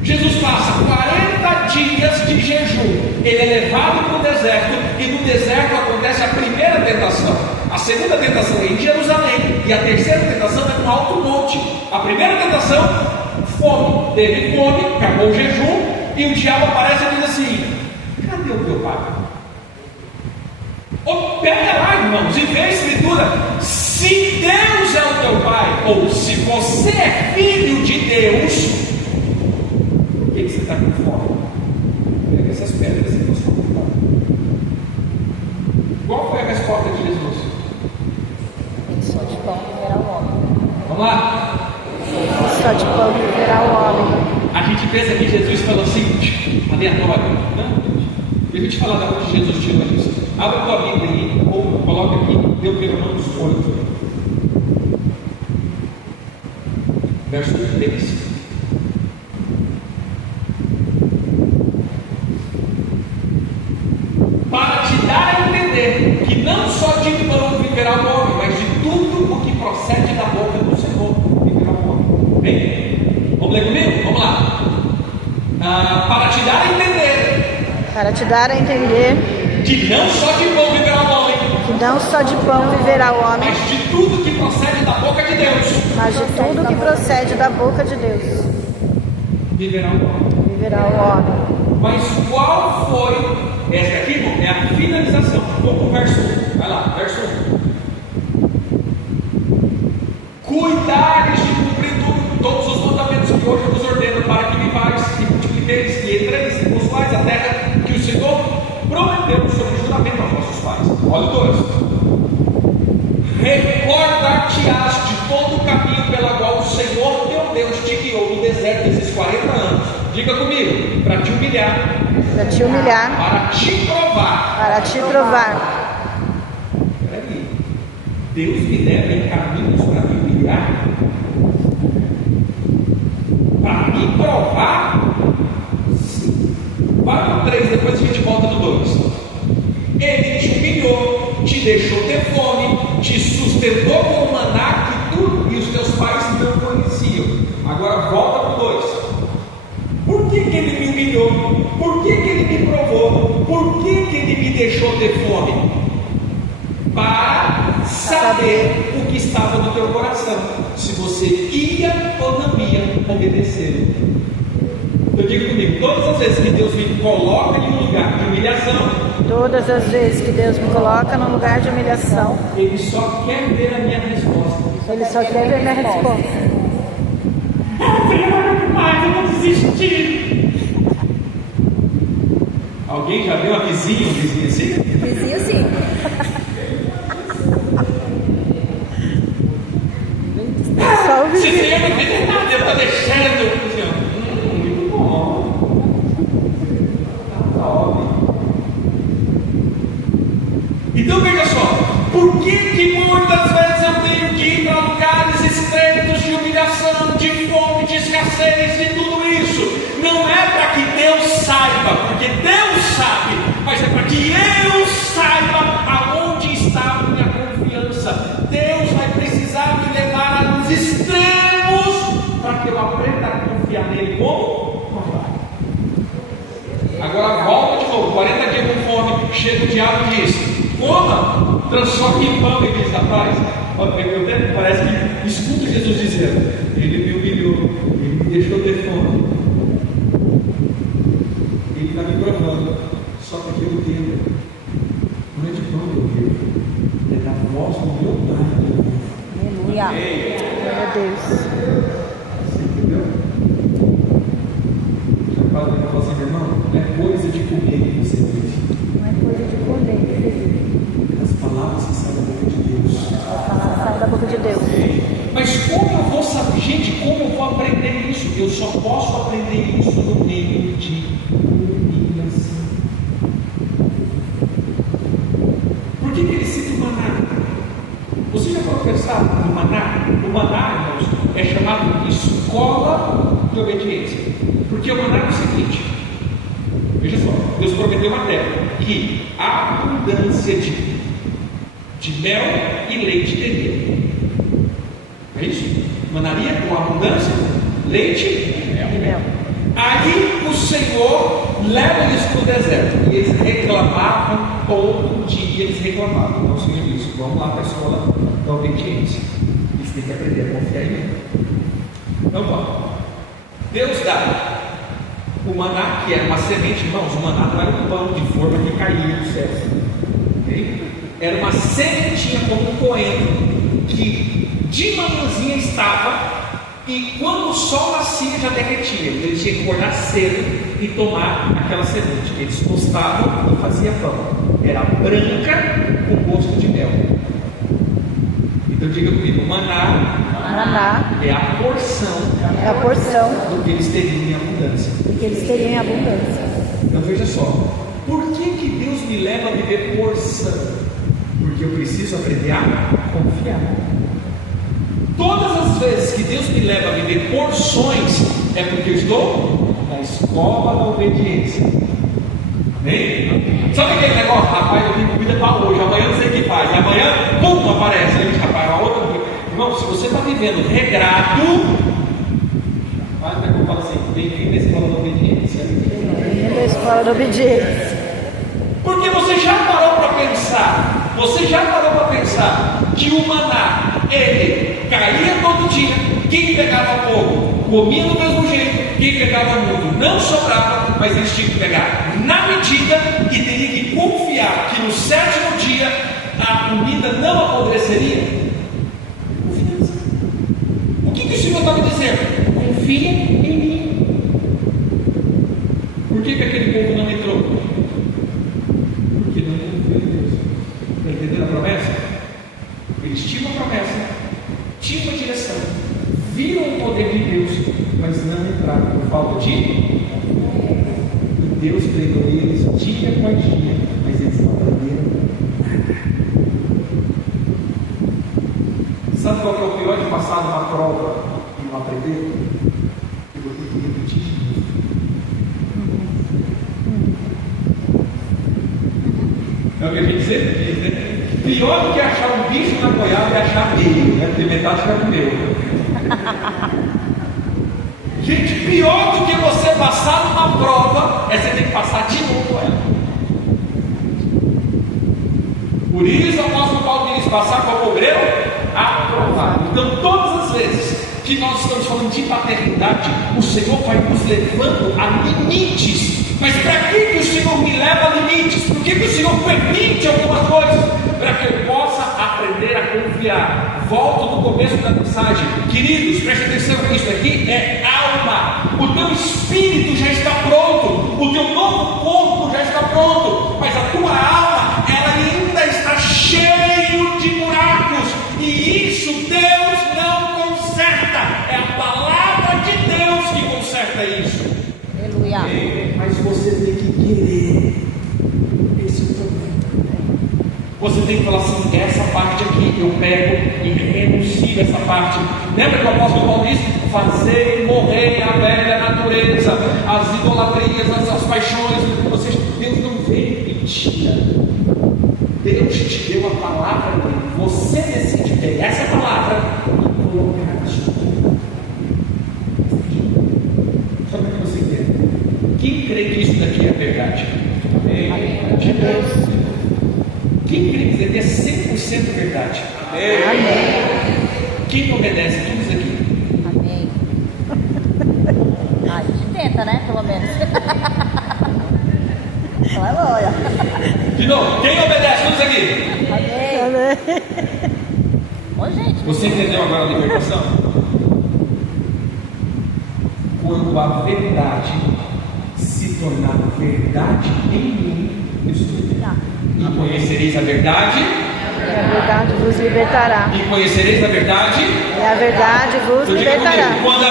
Jesus passa 40 dias de jejum. Ele é levado para o deserto, e no deserto acontece a primeira tentação. A segunda tentação é em Jerusalém, e a terceira tentação é no alto monte. A primeira tentação, fome. Teve fome, acabou o jejum, e o diabo aparece e diz assim: cadê o teu pai? Pega lá, irmãos, e vê a escritura. Se Deus é o teu pai, ou se você é filho de Deus, por que você está com fome? Pega essas pedras e você está com fome. Qual foi a resposta de Jesus? Só de pão viverá o homem. Vamos lá. Só de pão viverá o homem. A gente pensa que Jesus falou assim, aleatório. Não, deixa eu te falar da onde Jesus tirou isso. Abre a tua Bíblia aí, ou coloca aqui, Deuteronômio 8, verso 3. Para te dar a entender que não só de pão viverá o homem, mas de tudo o que procede da boca do Senhor viverá o homem. Bem? Vamos ler comigo? Vamos lá. Para te dar a entender. Para te dar a entender Que não só de pão viverá o homem, que não só de pão viverá o homem, mas de tudo que procede da boca de Deus mas de tudo que procede da boca de Deus viverá o homem. viverá o homem. Mas qual foi? Essa aqui, irmão, é a finalização. Vamos para o verso 1. Vai lá, verso 1. Cuidares de cumprir todos os mandamentos que hoje eu vos ordeno, para que vivais e multipliqueis e entreis e possuais a terra que o Senhor prometeu sob juramento aos vossos pais. Olha o 2. Recordar-te-ás de todo o caminho pela qual o Senhor teu Deus te guiou no deserto esses 40 anos. Diga comigo: para te humilhar, Para te humilhar, para te provar. para te provar. Peraí, Deus me leva em caminhos para me humilhar? Para me provar? Sim. Vai no 3, depois a gente volta no 2. Ele te humilhou, te deixou ter fome, te sustentou com o maná que tu e os teus pais não conheciam. Agora volta para o 2. Por que ele me humilhou? Por que ele me provou? Por que ele me deixou ter fome? Para saber o que estava no teu coração, se você ia ou não ia obedecer. Então diga comigo: todas as vezes que Deus me coloca em um lugar de humilhação, Todas as vezes que Deus me coloca num lugar de humilhação, Ele só quer ver a minha resposta. Ele só quer ver minha resposta. Mas eu vou desistir. Alguém já viu uma vizinha, um vizinho assim? Vizinho sim. Só o Você vizinho. tem uma veterinária, está deixando. Muito bom. Tá óbvio. Então veja só, por que muitas vezes eu tenho que ir para lugares estreitos de humilhação, de fome, de escassez, de tudo isso? Não é para que Deus saiba, porque Deus sabe, mas é para que eu saiba aonde está a minha confiança. Deus vai precisar me levar aos extremos para que eu aprenda a confiar nele. Como? Agora volta de novo, 40 dias com fome, chega o diabo e diz: coma, transforme em pão, e diz: rapaz, parece que escuta Jesus dizendo: ele me humilhou, ele me deixou ter fome, ele está me provando, só que eu entendo, não é de pão que eu vivo, é da voz do meu Pai. Aleluia. Glória a Deus. Você entendeu? O Padre vai falar assim: meu irmão, não é coisa de comer que você vive, Não é coisa de comer que você vive. as palavras que saem da boca de Deus. Sai da boca de Deus. Mas como eu vou saber, gente, como eu vou aprender isso? Eu só posso aprender isso no meio de humilhação. Por que ele cita o maná? Você já pode pensar no maná? O maná, irmãos, é chamado de escola de obediência. Porque o maná é o seguinte: veja só, Deus prometeu uma terra que a abundância de mel e leite teria. É isso? Manaria com abundância, leite e mel. Aí o Senhor leva eles para o deserto. E eles reclamavam todo dia. Eles reclamavam. Então o Senhor disse: vamos lá para a escola da obediência. Eles têm que aprender a confiar em mim. Então vamos. Deus dá o maná, que era uma semente. Irmãos, o maná não era um pão de forma que caía do céu. Okay? Era uma sementinha como um coentro que de manhãzinha estava, e quando o sol nascia já derretia. Ele tinha que acordar cedo e tomar aquela semente. Eles tostavam e fazia pão. Era branca com gosto de mel. Então diga comigo: maná é a porção É a porção do que eles teriam em abundância. que eles teriam em abundância. Então veja só, por que Deus me leva a viver porção? Porque eu preciso aprender a confiar. Todas as vezes que Deus me leva a viver porções, é porque eu estou na escola da obediência. Amém? Sabe aquele negócio? Rapaz, eu tenho comida para hoje, amanhã não sei o que faz, e amanhã, pum, aparece. Aí, rapaz, a outra. Irmão, se você está vivendo regrado, eu falo assim: bem-vindo à escola da obediência. Bem-vindo à escola da obediência. Porque você já parou para pensar? Você já parou para pensar que o maná, ele caía todo dia? Quem pegava pouco comia do mesmo jeito, quem pegava muito não sobrava, mas eles tinham que pegar na medida e teria que confiar que no sétimo dia a comida não apodreceria. Confiança. O que o Senhor está me dizendo? Confia em mim. Por que aquele povo não entrou? Porque não confiou em Deus. Está entendendo a promessa? Eles tinham uma promessa, tinham uma direção, viram o poder de Deus, mas não entraram por falta de. E Deus pregou eles dia após dia, mas eles não aprenderam nada. Sabe qual que é o pior de passar numa prova e não aprender? Eu vou ter que repetir de novo. É o que a gente sempre diz, né? Pior do que achar um bicho na goiaba é achar meio, né? Porque metade já comeu. Gente, pior do que você passar numa prova é você ter que passar de novo ela. Por isso o apóstolo Paulo diz: passar como obreiro aprovado. Então, todas as vezes que nós estamos falando de paternidade, o Senhor vai nos levando a limites. Mas para que o Senhor me leva a limites? Por que o Senhor permite algumas coisas? Para que eu possa aprender a confiar. Volto no começo da mensagem. Queridos, preste atenção, isso aqui é alma. O teu espírito já está pronto. O teu novo corpo já está você tem que querer. Esse é o problema. Você tem que falar assim: essa parte aqui eu pego e renuncio essa parte. Lembra que o apóstolo Paulo diz: fazer morrer a velha natureza, as idolatrias, as paixões. Ou seja, Deus não veio e tira. Deus te deu a palavra dele. Você decide pegar essa palavra e colocar na sua vida. Só para que você entenda. Quem crê que isso daqui é verdade? Amém. De Deus. Quem crê que é 100% verdade? Amém. Quem obedece tudo isso aqui? Amém. A gente tenta, né? Pelo menos. Aleluia. De novo, quem obedece tudo isso aqui? Amém. Ô, gente. Você entendeu agora a libertação? Quando a verdade se tornar verdade em mim, eu estou liberto. E conhecereis a verdade, E a verdade vos libertará. e conhecereis a verdade. E a verdade vos Eu digo comigo, libertará. quando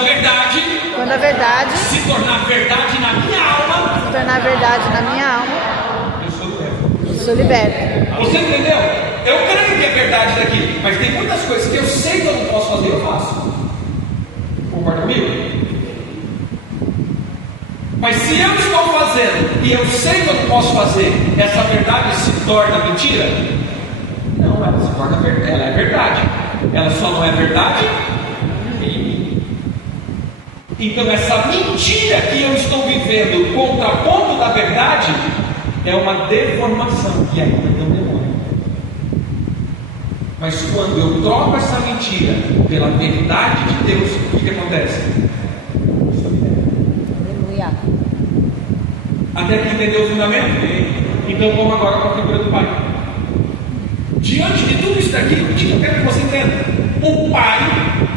a verdade Se tornar verdade na minha alma, tornar verdade na minha alma, eu sou liberto. eu sou liberto. Você entendeu? Eu creio que é verdade daqui, mas tem muitas coisas que eu sei que eu não posso fazer, eu faço. Concorda comigo? Mas se eu estou fazendo e eu sei que eu não posso fazer, essa verdade se torna mentira? Não, ela se torna verdade. Ela é verdade. Ela só não é verdade em mim. Então essa mentira que eu estou vivendo, o contraponto da verdade, é uma deformação que ainda não demora. Mas quando eu troco essa mentira pela verdade de Deus, o que acontece? Aleluia. Até que entendeu o fundamento? Então vamos agora para a figura do Pai. Diante de tudo isso daqui, o que eu quero que você entenda? O Pai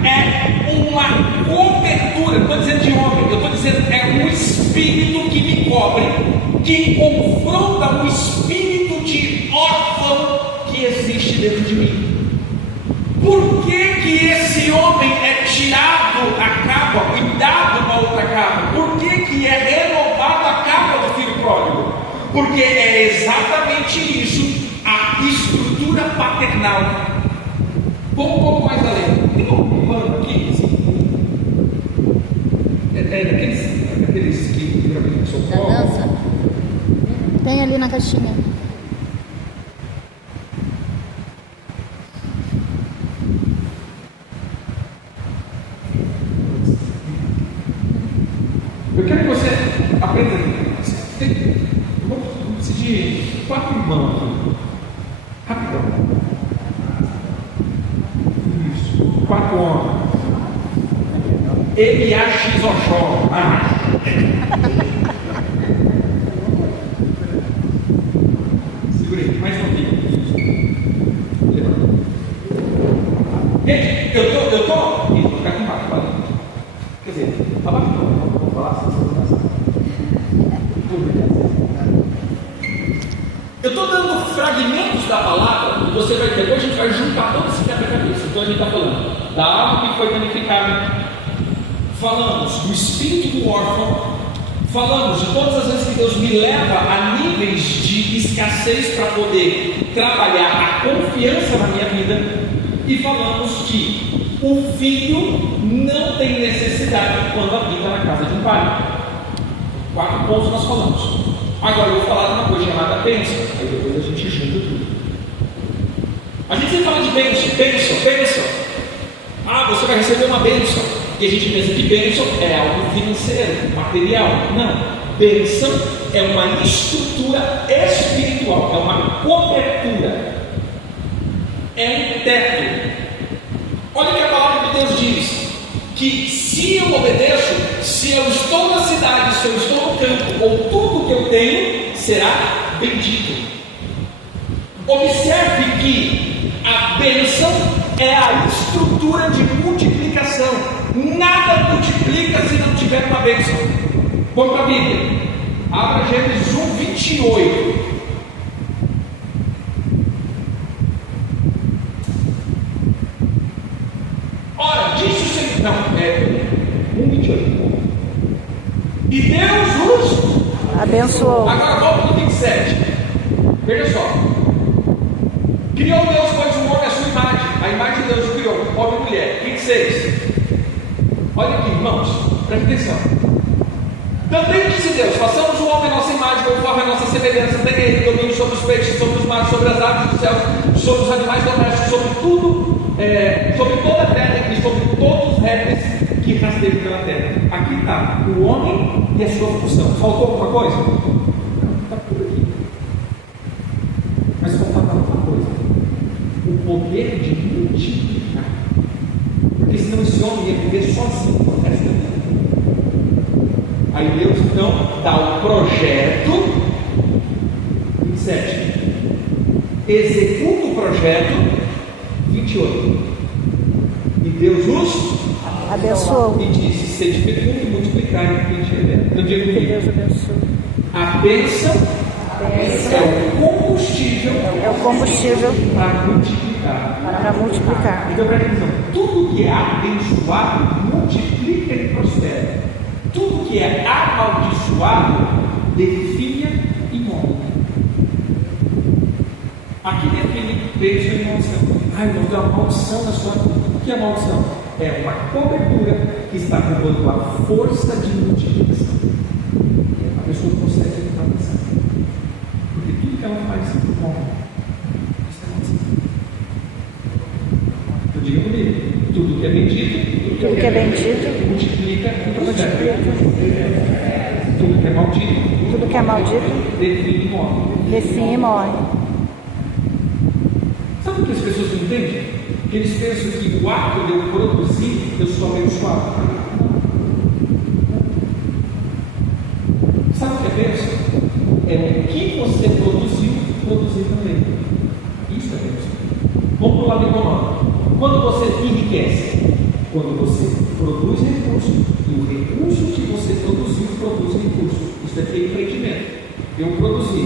é uma cobertura. Não estou dizendo de homem, eu estou dizendo é um espírito que me cobre, que confronta o espírito de órfão que existe dentro de mim. Por que esse homem é tirado a capa e dado uma outra capa? Por que é renovada a capa do filho pródigo? Porque é exatamente isso, a estrutura paternal. Vamos um pouco mais além. Tem um pano aqui? Daqueles que geralmente são Da dança? Tem ali na caixinha. Eu quero que você aprenda. Vamos decidir 4 irmãos aqui. Rapidão. Isso. 4 homens. M-A-X-O-X-O. Segura aí, mais um pouquinho. Levanta. Gente, eu tô. Isso, vou ficar aqui embaixo, tá? Quer dizer, abaixa o nome, vamos falar assim, eu estou dando fragmentos da palavra, e você vai, depois a gente vai juntar todo esse quebra-cabeça. Então a gente está falando da alma que foi danificada, falamos do espírito do órfão, falamos de todas as vezes que Deus me leva a níveis de escassez para poder trabalhar a confiança na minha vida, e falamos que o filho não tem necessidade quando habita na casa de um pai. 4 pontos nós falamos. Agora eu vou falar de uma coisa chamada bênção. Aí depois a gente junta tudo. A gente sempre fala de bênção. Ah, você vai receber uma bênção. E a gente pensa que bênção é algo financeiro, material. Não. Bênção é uma estrutura espiritual, é uma cobertura. É um teto. Olha o que a palavra de Deus diz: que se eu obedeço, se eu estou na cidade, se eu estou no campo, ou tudo que eu tenho será bendito. Observe que a bênção é a estrutura de multiplicação. Nada multiplica se não tiver uma bênção. Vamos para a Bíblia. Abra Gênesis 1:28. Ora, disse o Senhor. Não, 1:28. E Deus os Abençoou. Agora volta no 27. Veja só. Criou Deus, pois o homem à sua imagem. A imagem de Deus criou, homem e mulher. 26. Olha aqui, irmãos, preste atenção. Também disse Deus: façamos o homem à nossa imagem, conforme a nossa semelhança, tenha ele domínio sobre os peixes, sobre os mares, sobre as aves do céu, sobre os animais domésticos, sobre tudo, sobre toda a terra e sobre todos os répteis que rasteiam pela terra. Aqui está o homem e a sua função. Faltou alguma coisa? Não, está tudo aqui. Mas faltava alguma coisa: o poder de multiplicar. Porque senão esse homem ia viver sozinho por resto da vida. Aí Deus então dá o projeto. 27. Executa o projeto. 28. E Deus os Abençoou. e disse: sede fecundo e multiplicai e encher. Não diga Que comigo. Deus abençoe. A bênção é o combustível É o combustível para multiplicar. para multiplicar. Então presta atenção: tudo que é abençoado multiplica e prospera. Tudo que é amaldiçoado definha e morre. Aqui define bênção e maldição. Ai, irmão, tem uma maldição na sua vida. O que é maldição? É uma cobertura que está roubando a força de multiplicação. A pessoa consegue ficar pensando. Porque tudo que ela faz morre. Isso é maldição. Então diga comigo: tudo que é bendito, Tudo que é bendito, multiplica e prospera. Tudo que é maldito, tudo que é maldito, define e morre. define e morre. Sabe o que as pessoas não entendem? Que eles pensam que o ato de eu produzir, eu sou abençoado. Sabe o que é bênção? É o que você produzir também. Isso é bênção. Vamos para o lado econômico. Quando você enriquece, quando você produz recurso, e o recurso que você produziu produz recurso. Isso é empreendimento. Eu produzi,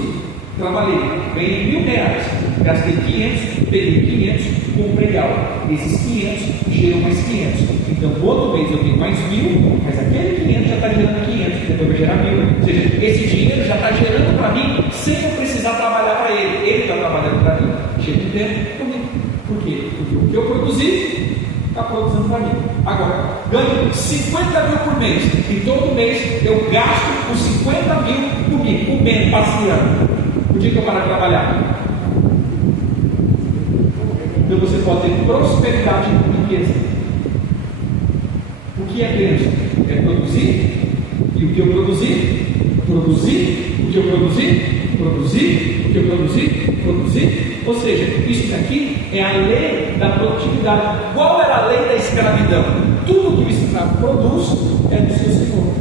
trabalhei, ganhei R$1.000, gastei 500, peguei 500, comprei algo. Esses 500 geram mais 500. Então, todo mês eu tenho mais 1.000, mas aquele 500 já está gerando 500, depois vai gerar 1.000. Ou seja, esse dinheiro já está gerando para mim sem eu precisar trabalhar para ele. Ele está trabalhando para mim. Chega de tempo comigo. Por quê? Porque o que eu produzi está produzindo para mim. Agora, ganho 50 mil por mês e todo mês eu gasto os 50 mil comigo, comendo, passeando. O dia que eu parar de trabalhar. Então você pode ter prosperidade e riqueza. O que é bênção? É produzir, e o que eu produzi, produzir, o que eu produzi, produzir, o que eu produzi, produzir. Ou seja, isso daqui é a lei da produtividade. Qual era a lei da escravidão? Tudo que o escravo produz é do seu senhor.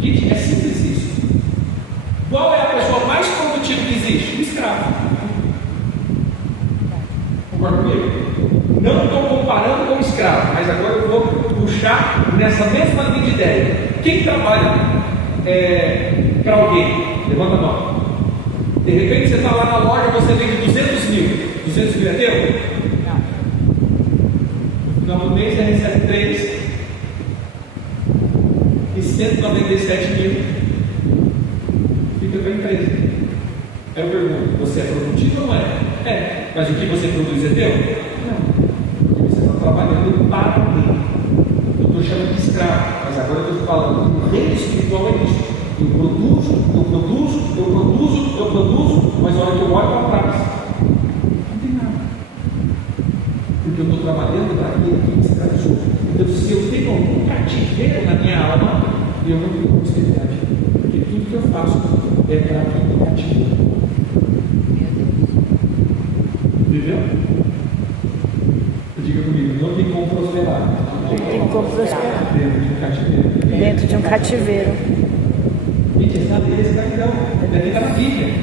Gente, é simples isso. Qual é a pessoa mais produtiva que existe? O escravo. Concorda comigo? Não estou comparando com o escravo, mas agora eu vou puxar nessa mesma linha de ideia. Quem trabalha para alguém? Levanta a mão. De repente você está lá na loja e você vende 200 mil. 200 mil é teu? No final do mês você recebe 3 e 197 mil fica para a empresa. Aí eu pergunto: você é produtivo ou não é? É. Mas o que você produz é teu? Não. Porque você está trabalhando para alguém. Eu estou chamando de escravo, mas agora eu estou falando que o reino espiritual é isso. Eu produzo, mas a hora que eu olho para trás, não tem nada. Porque eu estou trabalhando para aquele que me escravizou. Então, se eu tenho algum cativeiro na minha alma, eu não tenho prosperidade. Porque tudo que eu faço é para quem me cativou. Entendeu? Diga comigo: não tem como prosperar. Tem como prosperar Dentro de um cativeiro. dentro de um cativeiro. Gente, essa lei é escravidão, deve estar na Bíblia.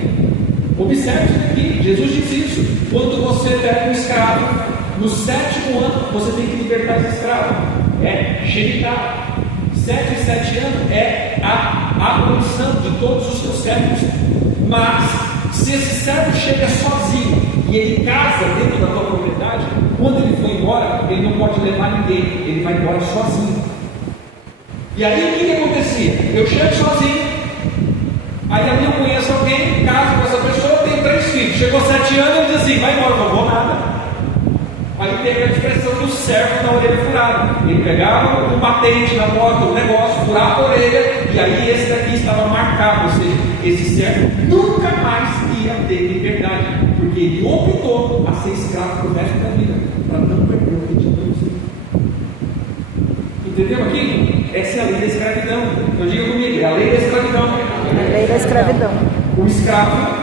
Observe isso aqui: Jesus disse isso. Quando você pega um escravo, no 7º ano você tem que libertar esse escravo. É genital. 7 e 7 anos é a abolição de todos os seus servos. Mas se esse servo chega sozinho e ele casa dentro da tua propriedade, quando ele for embora, ele não pode levar ninguém, ele vai embora sozinho. E aí o que acontecia? Eu chego sozinho, Aí ali eu conheço alguém, caso com essa pessoa, tem 3 filhos. Chegou 7 anos, ele diz assim: vai embora, não vou nada. Aí teve a expressão do servo da orelha furada. Ele pegava um batente na porta, um negócio, furava a orelha, e aí esse daqui estava marcado. Ou seja, esse servo nunca mais ia ter liberdade, porque ele optou a ser escravo pro resto da vida, para não perder o que tinha para você. Entendeu aqui? Essa é a lei da escravidão. Então diga comigo, é a lei da escravidão. A lei da escravidão. O escravo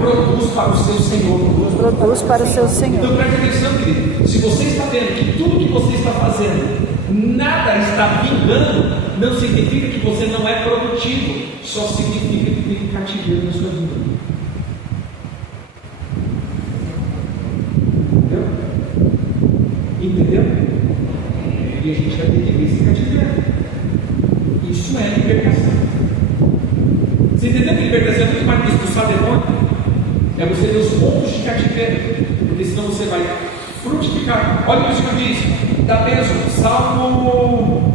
produz para o seu senhor. Produz para o seu senhor. Então preste atenção, querido. Se você está vendo que tudo que você está fazendo, nada está vingando, não significa que você não é produtivo. Só significa que tem cativeiro na sua vida. Entendeu? E a gente vai ter que ver esse cativeiro. Isso é libertação. Você entendeu que libertação é muito mais do que expulsar demônio? É você ter os pontos de cativeiro, porque senão você vai frutificar. Olha o que o Senhor diz, da bênção, Salmo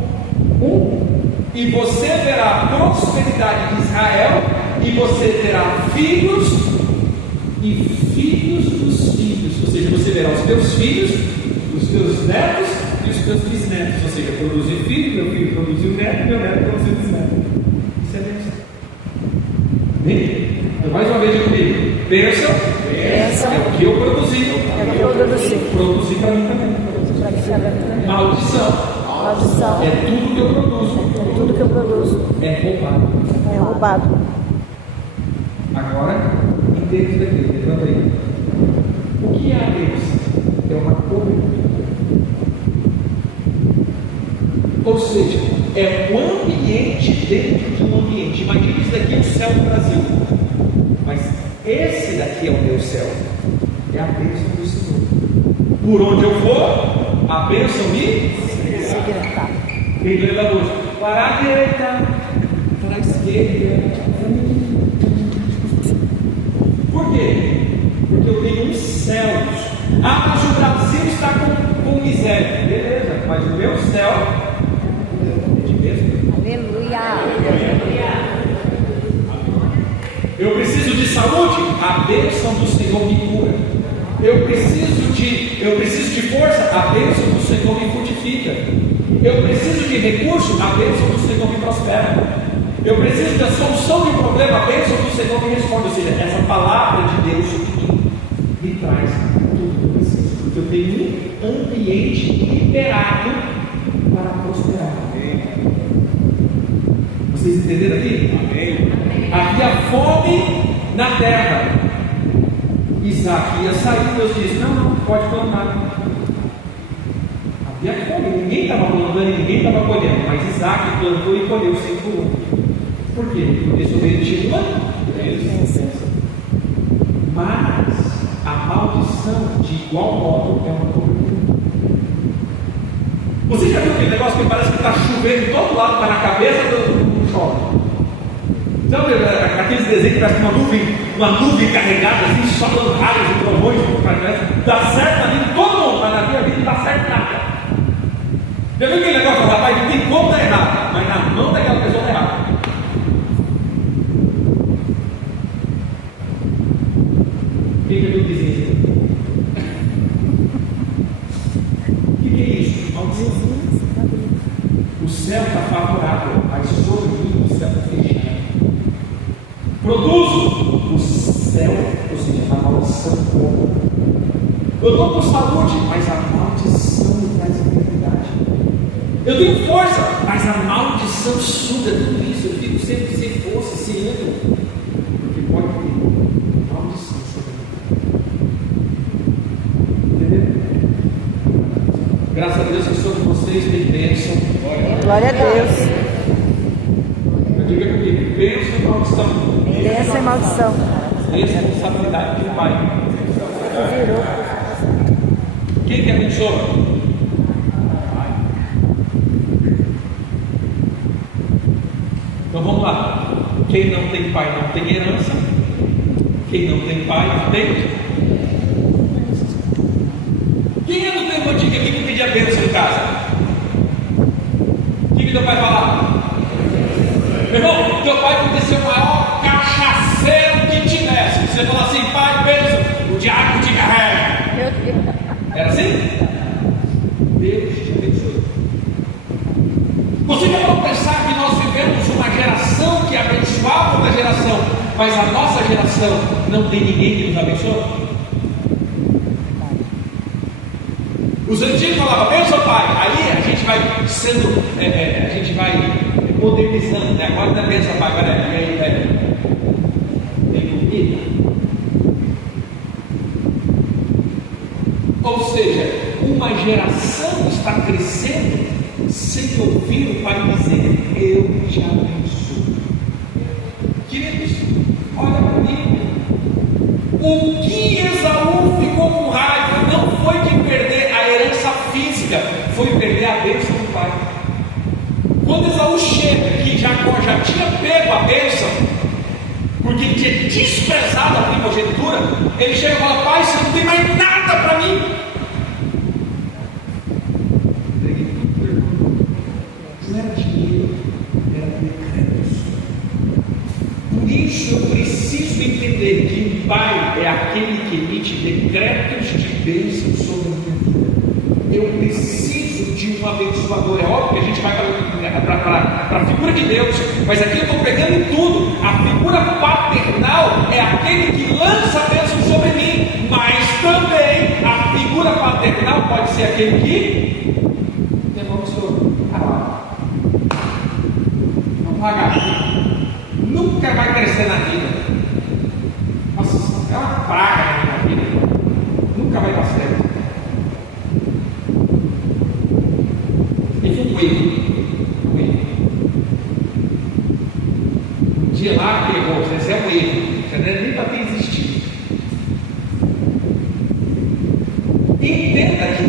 1: e você verá prosperidade em Israel, e você terá filhos e filhos dos filhos. Ou seja, você verá os teus filhos, os teus netos e os teus bisnetos. Ou seja, produzir filho, meu filho produziu neto, meu neto produziu bisneto. Isso é bênção. Então, mais uma vez eu comigo. Bênção é o que eu produzi. Produzi para mim também. Maldição é tudo que eu produzo. É roubado. Agora, entende isso daqui. Levanta aí. O que é a bênção? É uma cobertura. Ou seja, é um ambiente dentro de um ambiente. Imagina isso daqui é o céu do Brasil. Mas esse daqui é o meu céu. É a bênção do Senhor. Por onde eu for, a bênção me seguirá. Quem lembra da luz? Para a direita, para a esquerda. Por quê? Porque eu tenho uns céus. Ah, mas o Brasil está com miséria. Beleza, mas o meu céu é de bênção. Aleluia. Eu preciso de saúde, a bênção do Senhor me cura. Eu preciso de força, a bênção do Senhor me fortifica. Eu preciso de recurso, a bênção do Senhor me prospera. Eu preciso da solução de um problema, a bênção do Senhor me responde. Ou seja, essa palavra de Deus me traz tudo que eu preciso, porque eu tenho um ambiente liberado para prosperar. Vocês entenderam aqui? Amém. Havia fome na terra. Isaac ia sair, Deus disse: não, pode plantar. Havia fome, ninguém estava plantando, ninguém estava colhendo, mas Isaac plantou e colheu 100 por 1. Por quê? Porque desobedecido uma bênção. Mas a maldição, de igual modo, é uma cobertura. Você já viu aquele negócio que parece que está chovendo de todo lado, está na cabeça do chove? Sabe aqueles desenhos que parece uma nuvem carregada, assim, só dando raios e trovões, dá certo na vida de todo mundo, mas na minha vida não dá certo nada. Já viu aquele negócio, rapaz, não tem como dar errado, mas na mão daquela pessoa dá errado. O que eu disse isso? O que é isso? Maldição. O céu está favorável, mas sobre mim o céu está fechado. Produzo o céu, ou seja, a maldição boa. Eu estou com saúde, mas a maldição me traz enfermidade. Eu tenho força, mas a maldição suga tudo isso. Eu fico sempre sem força, sem ânimo. Porque pode ter maldição sobre mim. Entendeu? Graças a Deus que sobre vocês tem bênção. Glória a Deus. Eu digo comigo: bênção e maldição. Bênção e maldição. Responsabilidade do Pai. Virou. Quem que abençoa? Então vamos lá. Quem não tem pai não tem herança. Quem não tem pai não tem. Quem é do tempo antigo aqui que pedia bênção em casa? O que teu pai falar? Meu irmão, teu pai podia ser o maior Você fala assim, pai, benção, o diabo te carrega. Meu Deus. Era assim? Deus te abençoe. Você já pode pensar que nós vivemos uma geração que abençoava outra geração, mas a nossa geração não tem ninguém que nos abençoe? Os antigos falavam, benção pai, aí a gente vai sendo, a gente vai modernizando, né? Agora não é benção pai, agora tem comida. Ou seja, uma geração está crescendo sem ouvir o pai dizer, eu te abençoo. Queridos, olha para mim. O que Esaú ficou com raiva não foi de perder a herança física, foi perder a bênção do pai. Quando Esaú chega, que Jacó já tinha pego a bênção, porque ele tinha desprezado a primogenitura, ele chega e fala, pai, você não tem mais nada para mim. Não era dinheiro, era decretos. Por isso eu preciso entender que o pai é aquele que emite decretos de bênção sobre a minha vida. Eu preciso de um abençoador. É óbvio que a gente vai para a figura de Deus, mas aqui eu estou pegando tudo. A figura paternal é aquele que lança a bênção sobre mim, mas também a figura paternal pode ser aquele que abençoa. Não pagar. Nunca vai crescer na vida. Nossa, é uma praga na minha vida. Nunca vai dar certo. Teve um erro. Um dia lá que errou, esse é um erro. Você não é nem para ter existido. Entenda que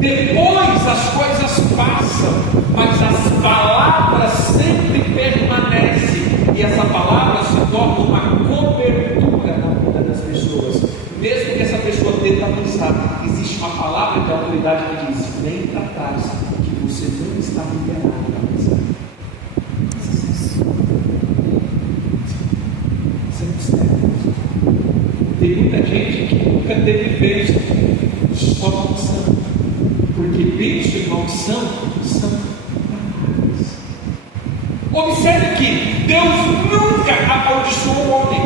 depois as coisas passam, mas as palavras sempre permanecem. E essa palavra se torna uma cobertura na vida das pessoas. Mesmo que essa pessoa tenta pensar, existe uma palavra de autoridade que diz: vem para trás, que você não está liberado para pensar. Tem muita gente que nunca teve bênção, só maldição. Porque bênção e maldição são palavras. Observe que Deus nunca amaldiçoou o homem,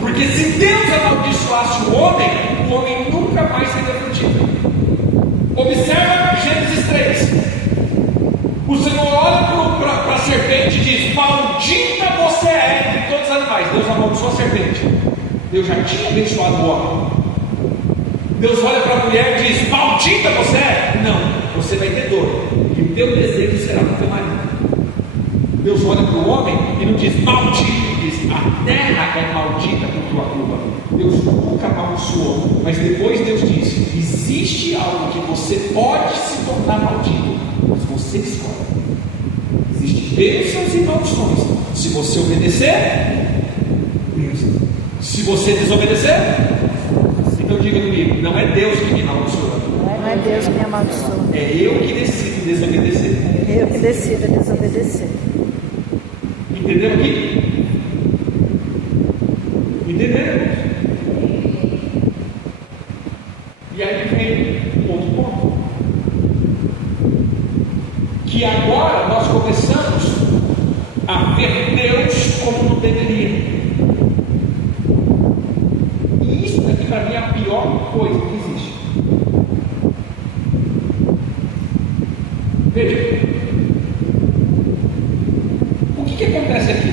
porque se Deus amaldiçoasse o homem nunca mais seria frutífero. Observa Gênesis 3. O Senhor olha para a serpente e diz: maldita você é entre todos os animais. Deus amaldiçoou a serpente. Deus já tinha abençoado o homem. Deus olha para a mulher e diz: maldita você é. Não, você vai ter dor, e o teu desejo será para o teu marido. Deus olha para o homem e não diz maldito, diz: a terra é maldita por tua culpa. Deus nunca amaldiçoou, mas depois Deus diz: existe algo que você pode se tornar maldito, mas você escolhe. Existem bênçãos e maldições. Se você obedecer, bênção. Se você desobedecer, então diga comigo: não é Deus que me amaldiçoa. Não é Deus que me amaldiçoa. É eu que decido desobedecer. É eu que decido desobedecer. Entendeu aqui? Entenderam? E aí vem um outro ponto. Que agora nós começamos a ver Deus como não deveria. E isso aqui para mim é a pior coisa que existe. Veja. O que acontece aqui?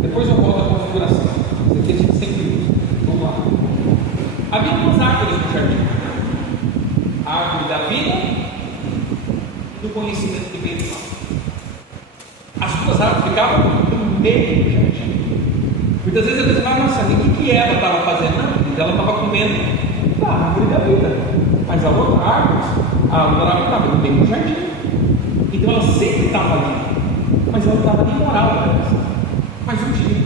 Depois eu volto à configuração. Isso aqui a gente sempre usa. Vamos lá. Havia duas árvores no jardim: a árvore da vida e do conhecimento de bem e mal. As duas árvores ficavam no meio do jardim. Muitas vezes eu pensava: nossa, o que Eva estava fazendo? Não, ela estava comendo a árvore da vida. Mas a outra árvore, a árvore da vida estava no meio do jardim. Então ela sempre estava ali. Mas ela estava imoral. Mas um dia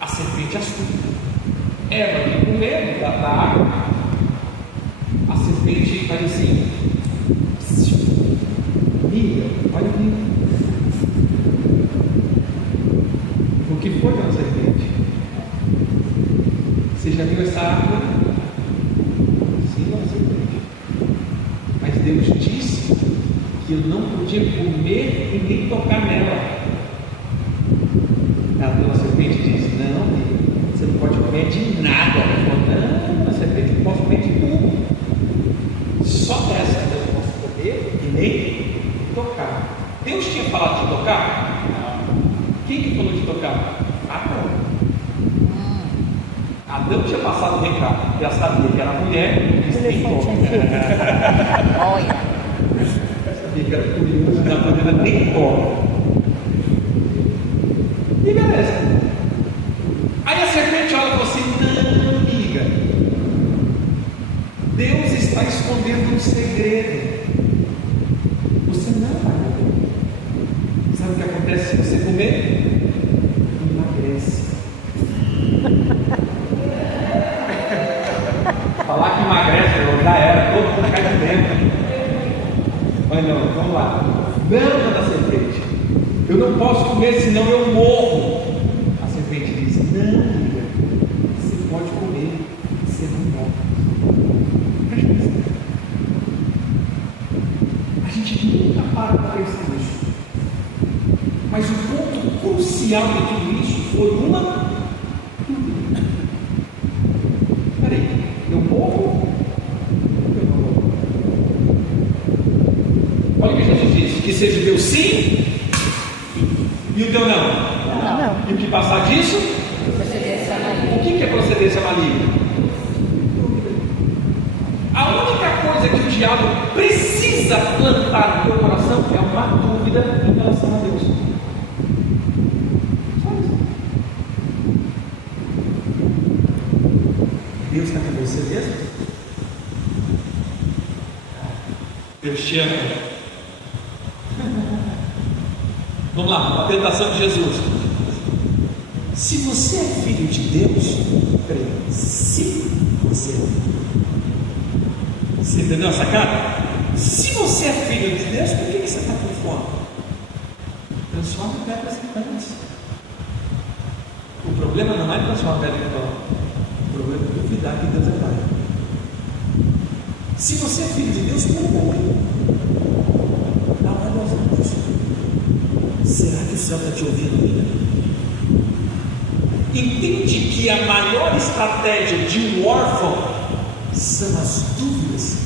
a serpente astuta, Eva veio com medo da árvore. A serpente faz assim: amiga, olha aqui. O que foi? já viu essa árvore? Sim, não serpente. Mas Deus disse que eu não podia comer e nem tocar nela. A serpente disse: não, você não pode comer de nada. Ela falou: não, a serpente não pode comer de tudo. Só dessa eu não posso comer e nem tocar. Deus tinha falado de tocar? Quem que falou de tocar? Adão. Adão tinha passado o recado, já sabia que era mulher e sem toque. Olha. Sabia que era curioso, da maneira nem toque. E beleza. Aí a serpente olha e fala assim: não, amiga, Deus está escondendo um segredo. Você não vai comer. Sabe o que acontece se você comer? Emagrece. Falar que emagrece, já era, todo mundo cai de dentro. Mas não, vamos lá. Não, da serpente. Eu não posso comer, senão eu morro. A serpente diz: não, amiga, você pode comer, você não morre. Presta atenção. A gente nunca para para pensar nisso. Mas o ponto crucial de tudo isso foi uma dúvida. Peraí, eu morro? Eu não morro. Olha o que Jesus disse: que seja Deus sim. E o teu não? Não. E o que passar disso? Procedência maligna. O que é procedência maligna? A única coisa que o diabo precisa plantar no teu coração é uma dúvida em relação a Deus. Só isso. Deus está com você mesmo? Deus te ama. Vamos lá, a tentação de Jesus. Se você é filho de Deus, peraí, se você é filho. Você entendeu a sacada? Se você é filho de Deus, por que você está com fome? Transforma pedras em pães. O problema não é transformar pedra em pão. O problema é duvidar que Deus é Pai. Se você é filho de Deus, como não é nós vamos. Será que o céu está te ouvindo, amiga? Entende que a maior estratégia de um órfão são as dúvidas.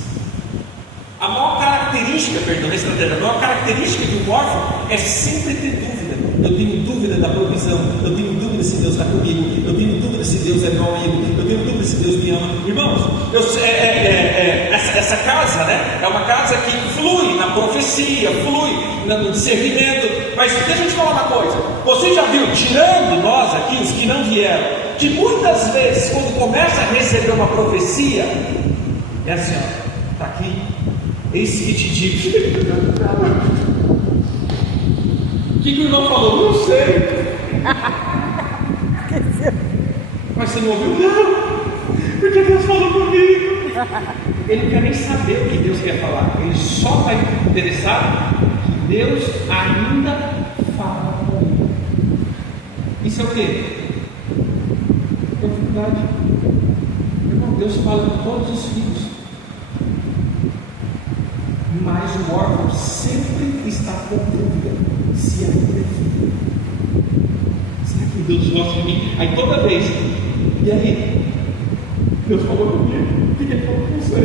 A maior característica de um órfão é sempre ter dúvida. Eu tenho dúvida da provisão, eu tenho dúvida se Deus está comigo, eu tenho dúvida se Deus é meu amigo, eu tenho dúvida se Deus me ama. Irmãos, essa casa, né, é uma casa que flui na profecia, flui no discernimento. Mas deixa eu te falar uma coisa: você já viu, tirando nós aqui, os que não vieram, que muitas vezes quando começa a receber uma profecia, é assim, ó, está aqui, eis que te digo. O que o irmão falou? Não sei. Mas você não ouviu? Não, porque Deus falou comigo. Ele não quer nem saber o que Deus quer falar. Ele só está interessado que Deus ainda fala com ele. Isso é o quê? Profundidade. Irmão, Deus fala com todos os filhos. Mas o órfão sempre está com dúvida se ainda é filho. Será que Deus gosta de mim? Aí toda vez, e aí? Deus falou comigo, o que ele falou com você?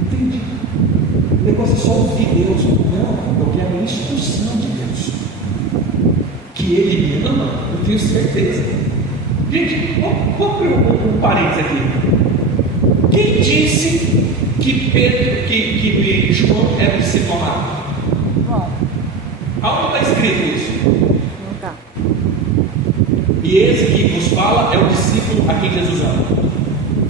Entende? O negócio é só ouvir Deus. Não, eu quero a instrução de Deus. Que Ele me ama, eu tenho certeza. Gente, vamos abrir um parênteses aqui. Quem disse que Pedro, que João era discípulo amado? Bom, Aonde está escrito isso? não está. E esse que vos fala é o discípulo a quem Jesus ama.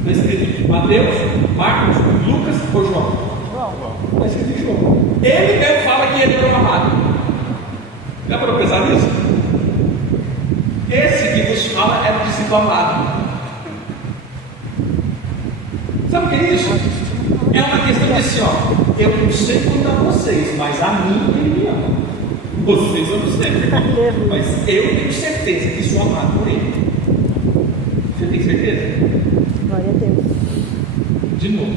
Está escrito em Mateus, Marcos, Lucas ou João? João. Está escrito em João. Ele mesmo fala que ele é o amado. Já para pensar nisso? Esse que vos fala é o discípulo amado. Sabe o que é isso? É uma questão de assim, ó, eu não sei cuidar vocês, mas a mim ele me ama. Vocês eu não sei. Mas eu tenho certeza que sou amado por Ele. Você tem certeza? Glória a Deus. De novo.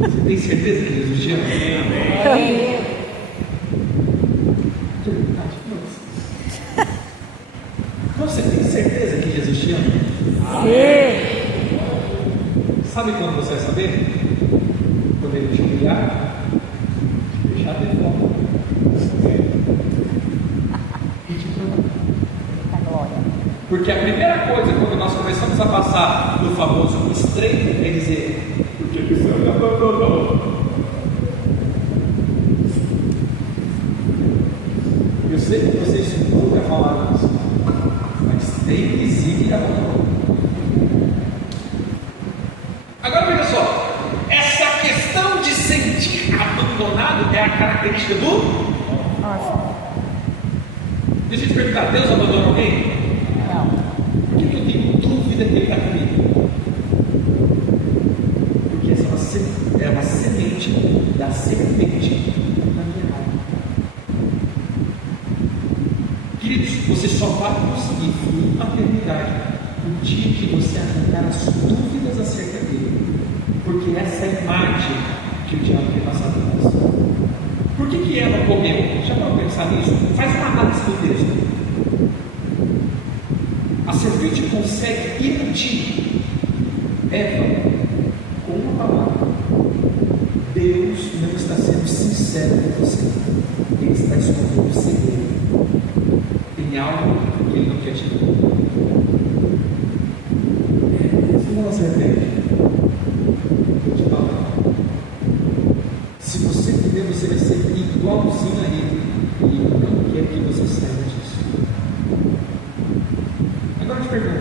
Você tem certeza que Jesus te ama? Amém. Você tem certeza que Jesus te ama? Sim. Sabe quando você vai saber? Quando Ele te humilhar, te deixar de fora e te provar. A glória. Porque a primeira coisa, quando nós começamos a passar do famoso estreito, é dizer: por que o Senhor me abandonou? Eu sei que vocês nunca falaram isso, mas tem que dizer que abandonou. Agora veja só, essa questão de sentir abandonado é a característica do. Nossa. Deixa eu te perguntar: Deus abandonou alguém? Não. Por que eu tenho dúvida que Ele está comigo? Porque essa é uma semente da serpente na minha alma. Queridos, você só vai conseguir fluir na eternidade no dia que você arrancar as dúvidas acerca dele. Porque essa é a imagem que o diabo tem passado em nós. Por que Eva comeu? Já para pensar nisso? Faz uma análise do texto. A serpente consegue iludir Eva com uma palavra. Deus não está sendo sincero com você. Ele está escondendo o segredo. Tem algo que Ele não quer te dar. Isso não é uma serpente. Vou te falar. Se você viver, você vai ser igualzinho a Ele. E Ele não quer que você saia disso. Agora eu te pergunto: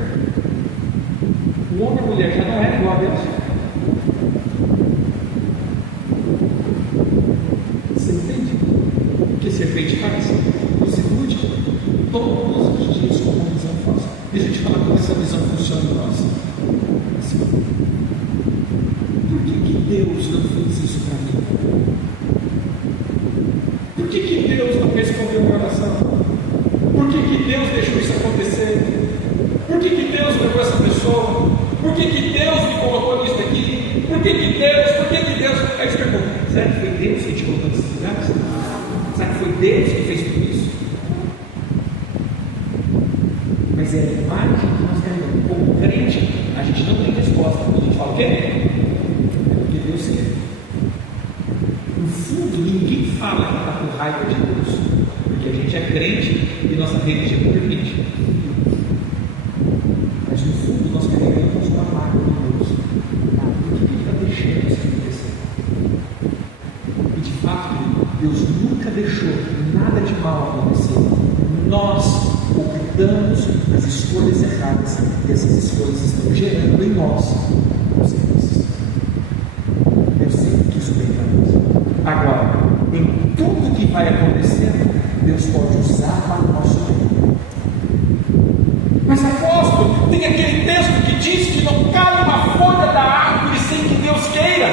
o homem e a mulher já não é igual a Deus? Você entende? O que a serpente faz? Você ilude todos os dias com uma visão falsa. Deixa eu te falar como essa visão funciona em nós. Assim, por que Deus não fez isso para mim? Por que Deus não respondeu a minha oração? Por que Deus deixou isso acontecer? Por que Deus levou essa pessoa? Por que Deus me colocou nisso aqui? Por que Deus? Aí você pergunta: será que foi Deus que te colocou nesses lugares? Será que foi Deus que fez tudo isso? Mas é a imagem que nós carregamos. Como crente, a gente não tem resposta. A gente fala o quê? É porque Deus quer. No fundo, ninguém fala que está com raiva de Deus. Porque a gente é crente e nossa religião permite. Mas no fundo nós carregamos uma mágoa de Deus. Por que Ele está deixando isso acontecer? E de fato, Deus nunca deixou nada de mal acontecer. Nós optamos as escolhas erradas e essas escolhas estão gerando em nós consequências. Deus sempre quis o bem para nós. Agora, em tudo que vai acontecer, Deus pode usar para o nosso bem. Mas apóstolo, tem aquele texto que diz que não cai uma folha da árvore sem que Deus queira.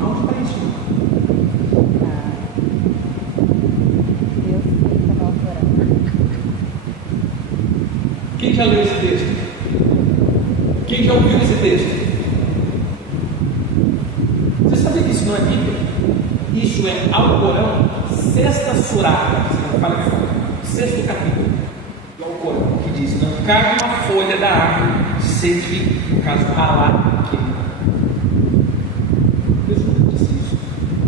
Aonde está isso? Deus fica nós orando. Quem já leu esse texto? Quem já ouviu esse texto? Você sabia que isso não é Bíblia? Isso é Alcorão, sexta surata, sexto capítulo do Alcorão, que diz: não cai uma folha da árvore sem que, no caso, Alá queira. Deus nunca disse isso.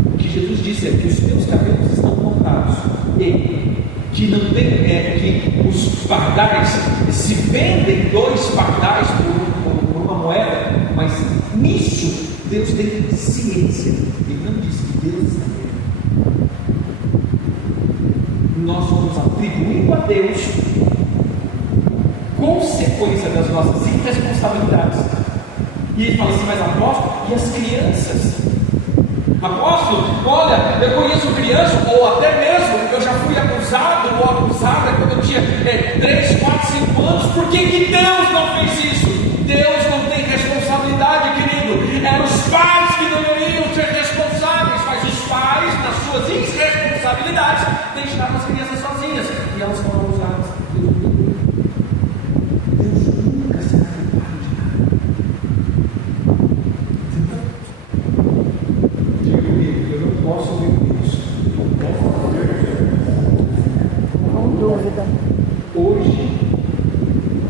O que Jesus disse é que os teus cabelos estão contados e que não tem, que os pardais se vendem 2 pardais por uma moeda, mas nisso Deus tem ciência. Ele não disse que Deus está vendo. Nós vamos atribuindo a Deus consequência das nossas irresponsabilidades. E ele fala assim: mas apóstolo, e as crianças? Apóstolo, olha, eu conheço criança, ou até mesmo eu já fui abusado ou abusada quando eu tinha 3, 4, 5 anos. Por que Deus não fez isso? Deus não tem responsabilidade, querido. Eram os pais que deveriam ser responsáveis, mas os pais, nas suas irresponsabilidades, deixaram as crianças sozinhas e elas foram usadas. Deus nunca será culpado de nada. Diga comigo, eu não posso ver Deus. Com dúvida. Hoje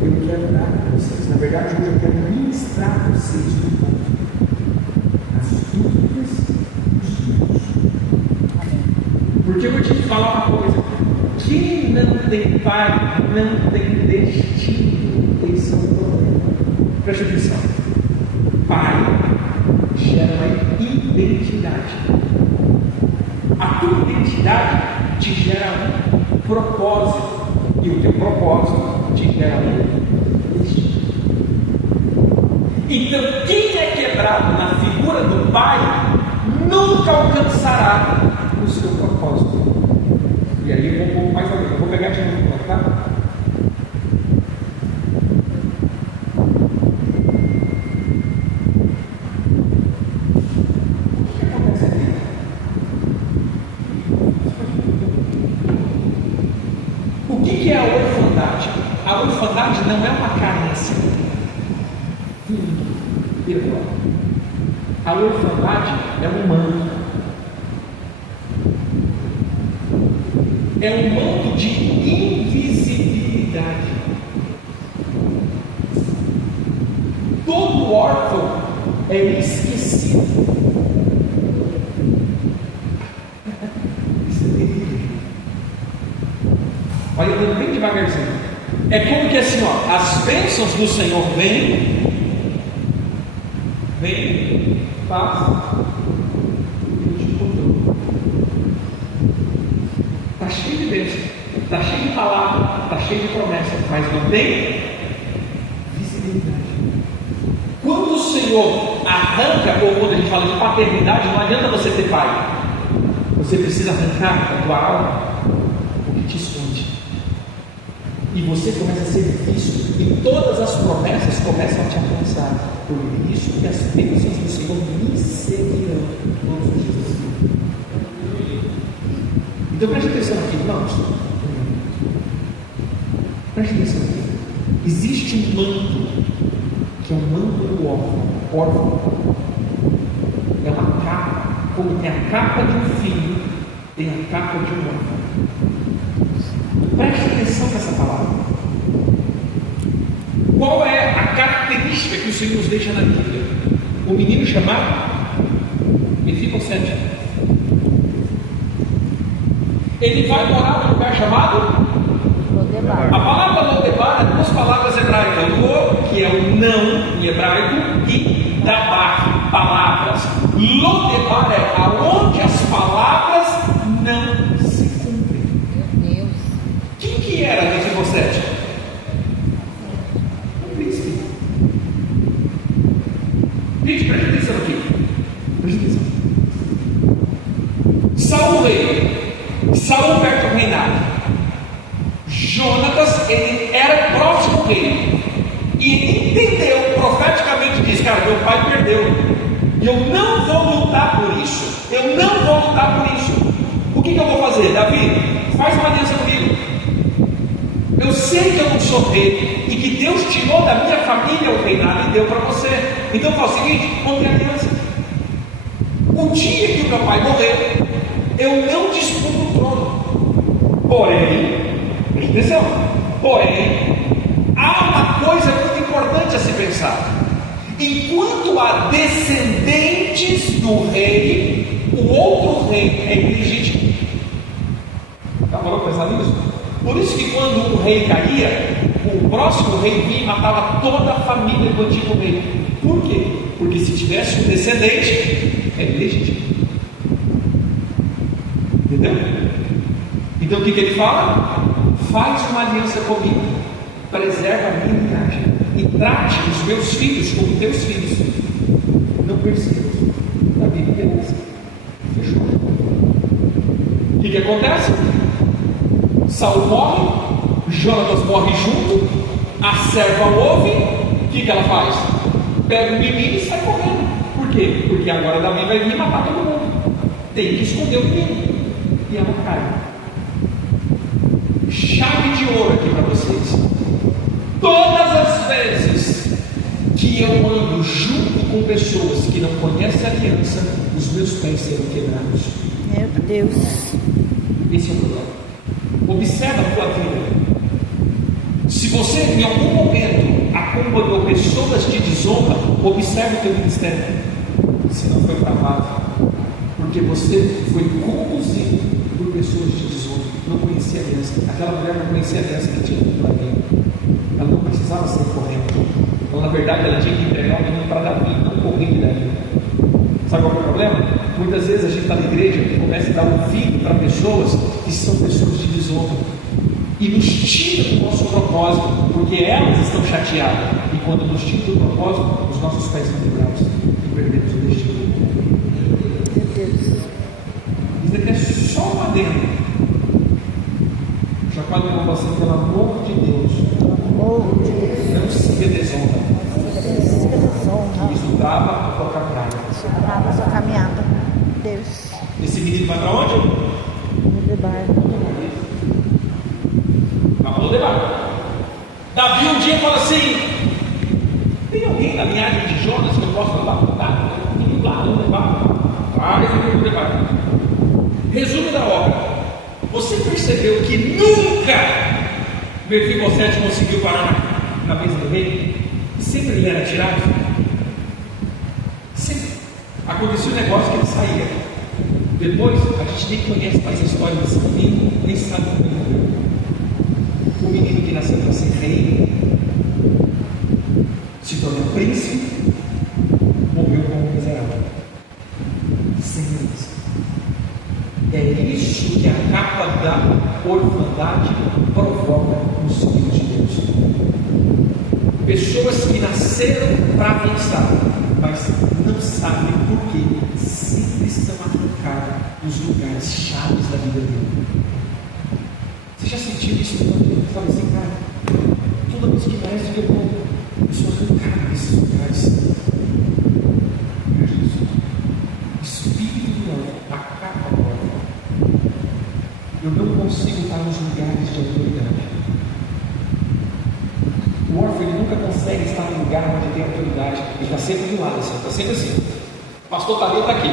eu quero dar para vocês, na verdade hoje eu quero ministrar a vocês um pouco as dúvidas dos meus. Porque eu vou te falar uma coisa: quem não tem pai não tem destino. Esse é o problema. Preste atenção. Pai gera uma identidade. A tua identidade te gera um propósito. E o teu propósito te gera um destino. Então, quem é quebrado na figura do pai nunca alcançará o seu propósito. E aí eu vou um pouco mais além. Eu vou pegar de novo, tá? O que acontece aqui? O que é a orfandade? A orfandade não é uma carência. A orfandade é um manto. É um manto de invisibilidade. Todo órfão é esquecido. Isso é terrível. Olha, eu bem devagarzinho. É como que assim, ó, as bênçãos do Senhor vêm, passa e te controla. Está cheio de bênçãos, está cheio de palavras, está cheio de promessas, mas não tem visibilidade. Quando o Senhor arranca, ou quando a gente fala de paternidade, não adianta você ter pai. Você precisa arrancar da tua alma o que te esconde. E você começa a ser visto, e todas as promessas começam a te alcançar. Por isso que as bênçãos do Senhor me seguirão todos os dias. Então preste atenção aqui, irmãos. Preste atenção aqui. Existe um manto, que é o manto do órfão. É uma capa, como tem a capa de um filho, tem a capa de um órfão. Preste atenção nessa palavra. Qual é a característica que o Senhor nos deixa na Bíblia? O menino chamado Mefibosete. Ele vai morar num lugar chamado Lodebar. A palavra Lodebar é duas palavras hebraicas: Lo, que é o não em hebraico, e Dabar, palavras. Lodebar é aonde as palavras não se cumprem. Meu Deus. Quem que era Mefibosete? Um príncipe. Gente, preste atenção aqui. Preste atenção. Saul rei. Saul perto do reinado. Jonatas, ele era próximo rei. E ele entendeu, profeticamente disse: cara, meu pai perdeu. E eu não vou lutar por isso. Eu não vou lutar por isso. O que eu vou fazer? Davi, faz uma aliança comigo. Eu sei que eu não sou rei e que Deus tirou da minha família o reinado e deu para você. Então faz o seguinte: compre aliança. O dia que o meu pai morrer, eu não disputo o trono. Porém, preste atenção, há uma coisa muito importante a se pensar. Enquanto há descendentes do rei, o outro rei é ilegítimo. Já parou para pensar nisso? Por isso que quando o rei caía, o próximo rei vinha e matava toda a família do antigo rei. Por quê? Porque se tivesse um descendente, é ilegítimo. Entendeu? Então o que ele fala? Faz uma aliança comigo, preserva a minha linhagem e trate os meus filhos como teus filhos. Não persiga. Davi, beleza. Fechou. O que acontece? Saul morre, Jonatas morre junto, a serva ouve, o que ela faz? Pega o menino e sai correndo. Por quê? Porque agora Davi vai vir matar todo mundo. Tem que esconder o menino. E ela cai. chave de ouro aqui para vocês. Todas as vezes que eu ando junto com pessoas que não conhecem a aliança, os meus pés serão quebrados. Meu Deus. Esse é o problema. Observa a tua vida. Se você em algum momento acompanhou pessoas de desonra, observe o teu ministério. Se não foi travado, porque você foi conduzido por pessoas de desonra, não conhecia a aliança. Aquela mulher não conhecia a aliança que tinha com Davi. Ela não precisava sair correndo. Então, na verdade, ela tinha que entregar o menino para Davi, não correr de Davi. Sabe qual é o problema? Muitas vezes a gente está na igreja e começa a dar ouvido para pessoas que são pessoas de desonra e nos tira do nosso propósito, porque elas estão chateadas, e quando nos tira do propósito, os nossos pés estão quebrados e perdemos o destino. Meu Deus. Isso aqui é só um adendo. Já falo com você, pelo amor de Deus, Oh, Deus. não siga desonra. Desonra. Isso trava a tua caminhada. Isso trava a sua caminhada. Deus. Esse menino vai para onde? Me debarca. Davi um dia fala assim: tem alguém na linhagem de Jonas que eu possa levar para dar? Tem lá, não levar. Resumo da obra. Você percebeu que nunca Mefibosete conseguiu parar na mesa do rei? Sempre ele era tirado. Sempre. Acontecia um negócio que ele saía. Depois, a gente nem conhece mais a história desse menino, nem sabe como ele morreu. O menino que nasceu para ser rei, se tornou príncipe, morreu como um miserável. Sem isso. É isso que a capa da orfandade provoca nos filhos de Deus. Pessoas que nasceram para avançar, mas não sabem por que sempre estão arrancadas nos lugares chaves da vida dele. Você já sentiu isso? Eu falei assim, cara, toda vez que parece que eu sou arrancado nesses lugares. Espírito não, a capa agora. Eu não consigo estar nos lugares de autoridade. O órfão ele nunca consegue estar no lugar onde tem autoridade. Ele está sempre do lado assim, está sempre assim. O pastor Tadeu está aqui.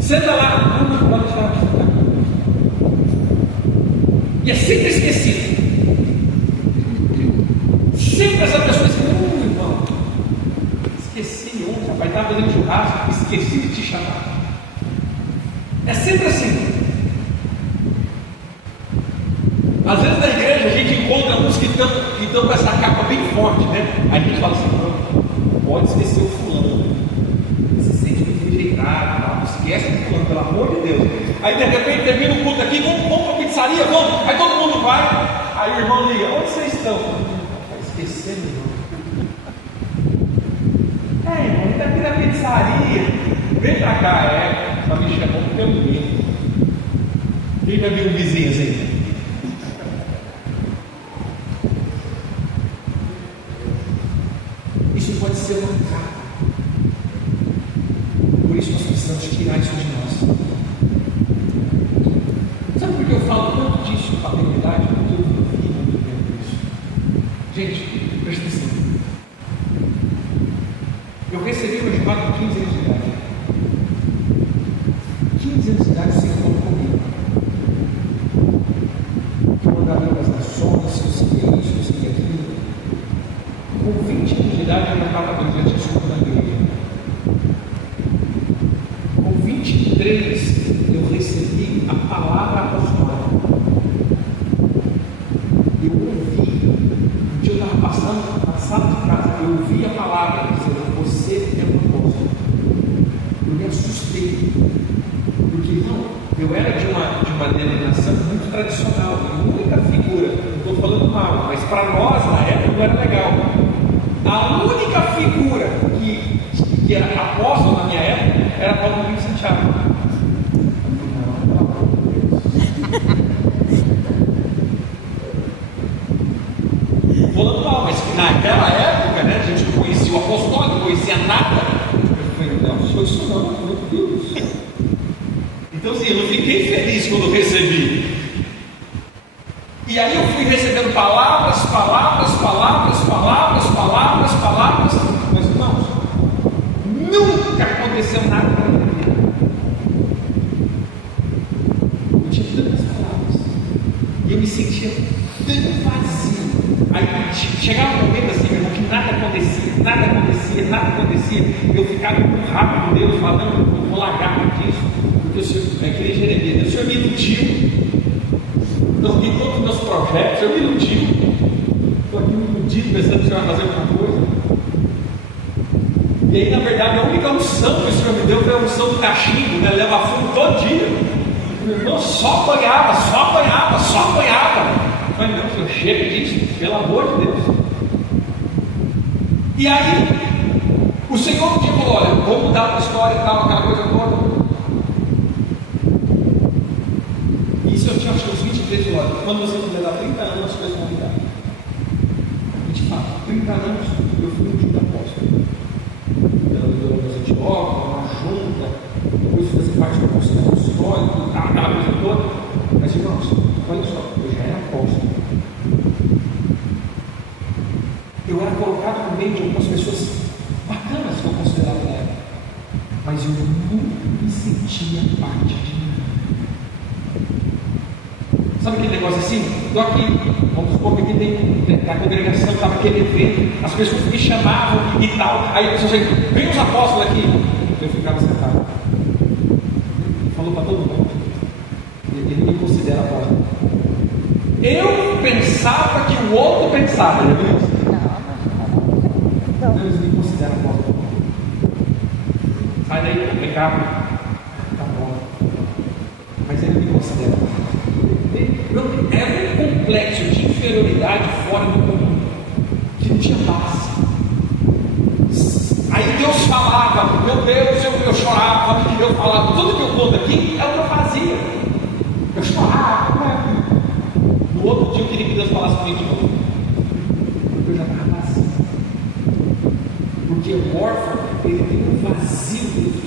Senta lá, não pode tirar aqui. E é sempre esquecido. Sempre essa pessoa diz: irmão, esqueci ontem, rapaz, estava fazendo churrasco, esqueci de te chamar. É sempre assim. Às vezes na igreja a gente encontra uns que estão com essa capa bem forte, né? Aí a gente fala assim: não pode esquecer o fulano. Se sente muito rejeitado, não esquece o fulano, pelo amor de Deus. Aí de repente termina o culto aqui, vamos para a pizzaria, vamos. Aí todo mundo vai. Aí o irmão liga: onde vocês estão? Está esquecendo, irmão. Irmão, ele está aqui na pizzaria. Vem para cá, só me chamou porque eu vi. Quem vai ver um vizinho assim? Isso pode ser uma capa. Por isso nós precisamos tirar isso de nós. Sabe por que eu falo tanto disso, paternidade? Porque eu vivi muito tempo isso. Gente, presta atenção. Eu recebi meu chamado com 15 anos de idade. 15 anos de idade, o Senhor falou comigo. Que eu mandaria para as nações, que eu seria isso, que eu seria aquilo. Com 20 anos de idade, eu já estava durante a escuta da igreja. Com 23, eu recebi a palavra apostólica. Eu ouvi, um dia eu estava passando na sala de casa, eu ouvi a palavra dizendo: você é um apóstolo. Eu me assustei, porque não, eu era de uma denominação muito tradicional, a única figura, não estou falando mal, mas para nós na época não era legal. A única figura que era apóstolo na minha época era Paulo Henrique Santiago. Falando mal, mas naquela época, né, a gente não conhecia o apostolado, não conhecia nada. Eu falei: não, sou isso não, meu Deus. Então, assim, eu não fiquei feliz quando recebi. E aí eu fui recebendo palavras, mas irmãos, nunca aconteceu nada na minha vida. Eu tinha tantas palavras, e eu me sentia tão vazio. Aí chegava um momento assim, meu irmão, que nada acontecia, e eu ficava muito rápido com Deus, falando, eu vou largar disso, porque o Senhor, é que nem Jeremias, o Senhor me iludiu. Eu vi todos os meus projetos, eu me iludi. Estou aqui me iludido, pensando que o Senhor vai fazer alguma coisa. E aí, na verdade, a única unção que o Senhor me deu foi a unção do cachimbo, né? Leva fundo todo dia. Meu irmão só apanhava. Eu falei, não, Senhor, chega disso, pelo amor de Deus. E aí, o Senhor um dia falou: olha, vou mudar a história e tal, aquela coisa toda. Isso eu tinha, acho que uns 23 anos. Quando você completar 30 anos, as coisas vão mudar. E de fato, 30 anos eu fui um dia apóstolo. Eu dei uma Antioquia, uma junta, depois fui fazer parte do conselho apostólico, aquela coisa toda. Mas irmãos, olha só, eu já era apóstolo. Eu era colocado no meio de algumas pessoas bacanas que eu considerava na época. Mas eu nunca me sentia parte de mim. Sabe aquele negócio assim? Estou aqui, vamos supor que aqui tem na congregação, estava aquele evento, as pessoas me chamavam e tal. Aí a pessoa dizia, vem os apóstolos aqui. Eu ficava sentado. Falou para todo mundo. Ele me considera apóstolo. Eu pensava que o outro pensava, não é isso? Não, eles me consideram apóstolo. Sai daí, pecado. Tá bom. Mas ele me considera. Era um complexo de inferioridade fora do comum, que não tinha base. Aí Deus falava, meu Deus, eu chorava, eu falava, tudo que eu conto aqui é o que eu fazia. Eu chorava. No outro dia eu queria que Deus falasse comigo de novo, porque eu já estava vazio. Porque o órfão, ele tem um vazio dentro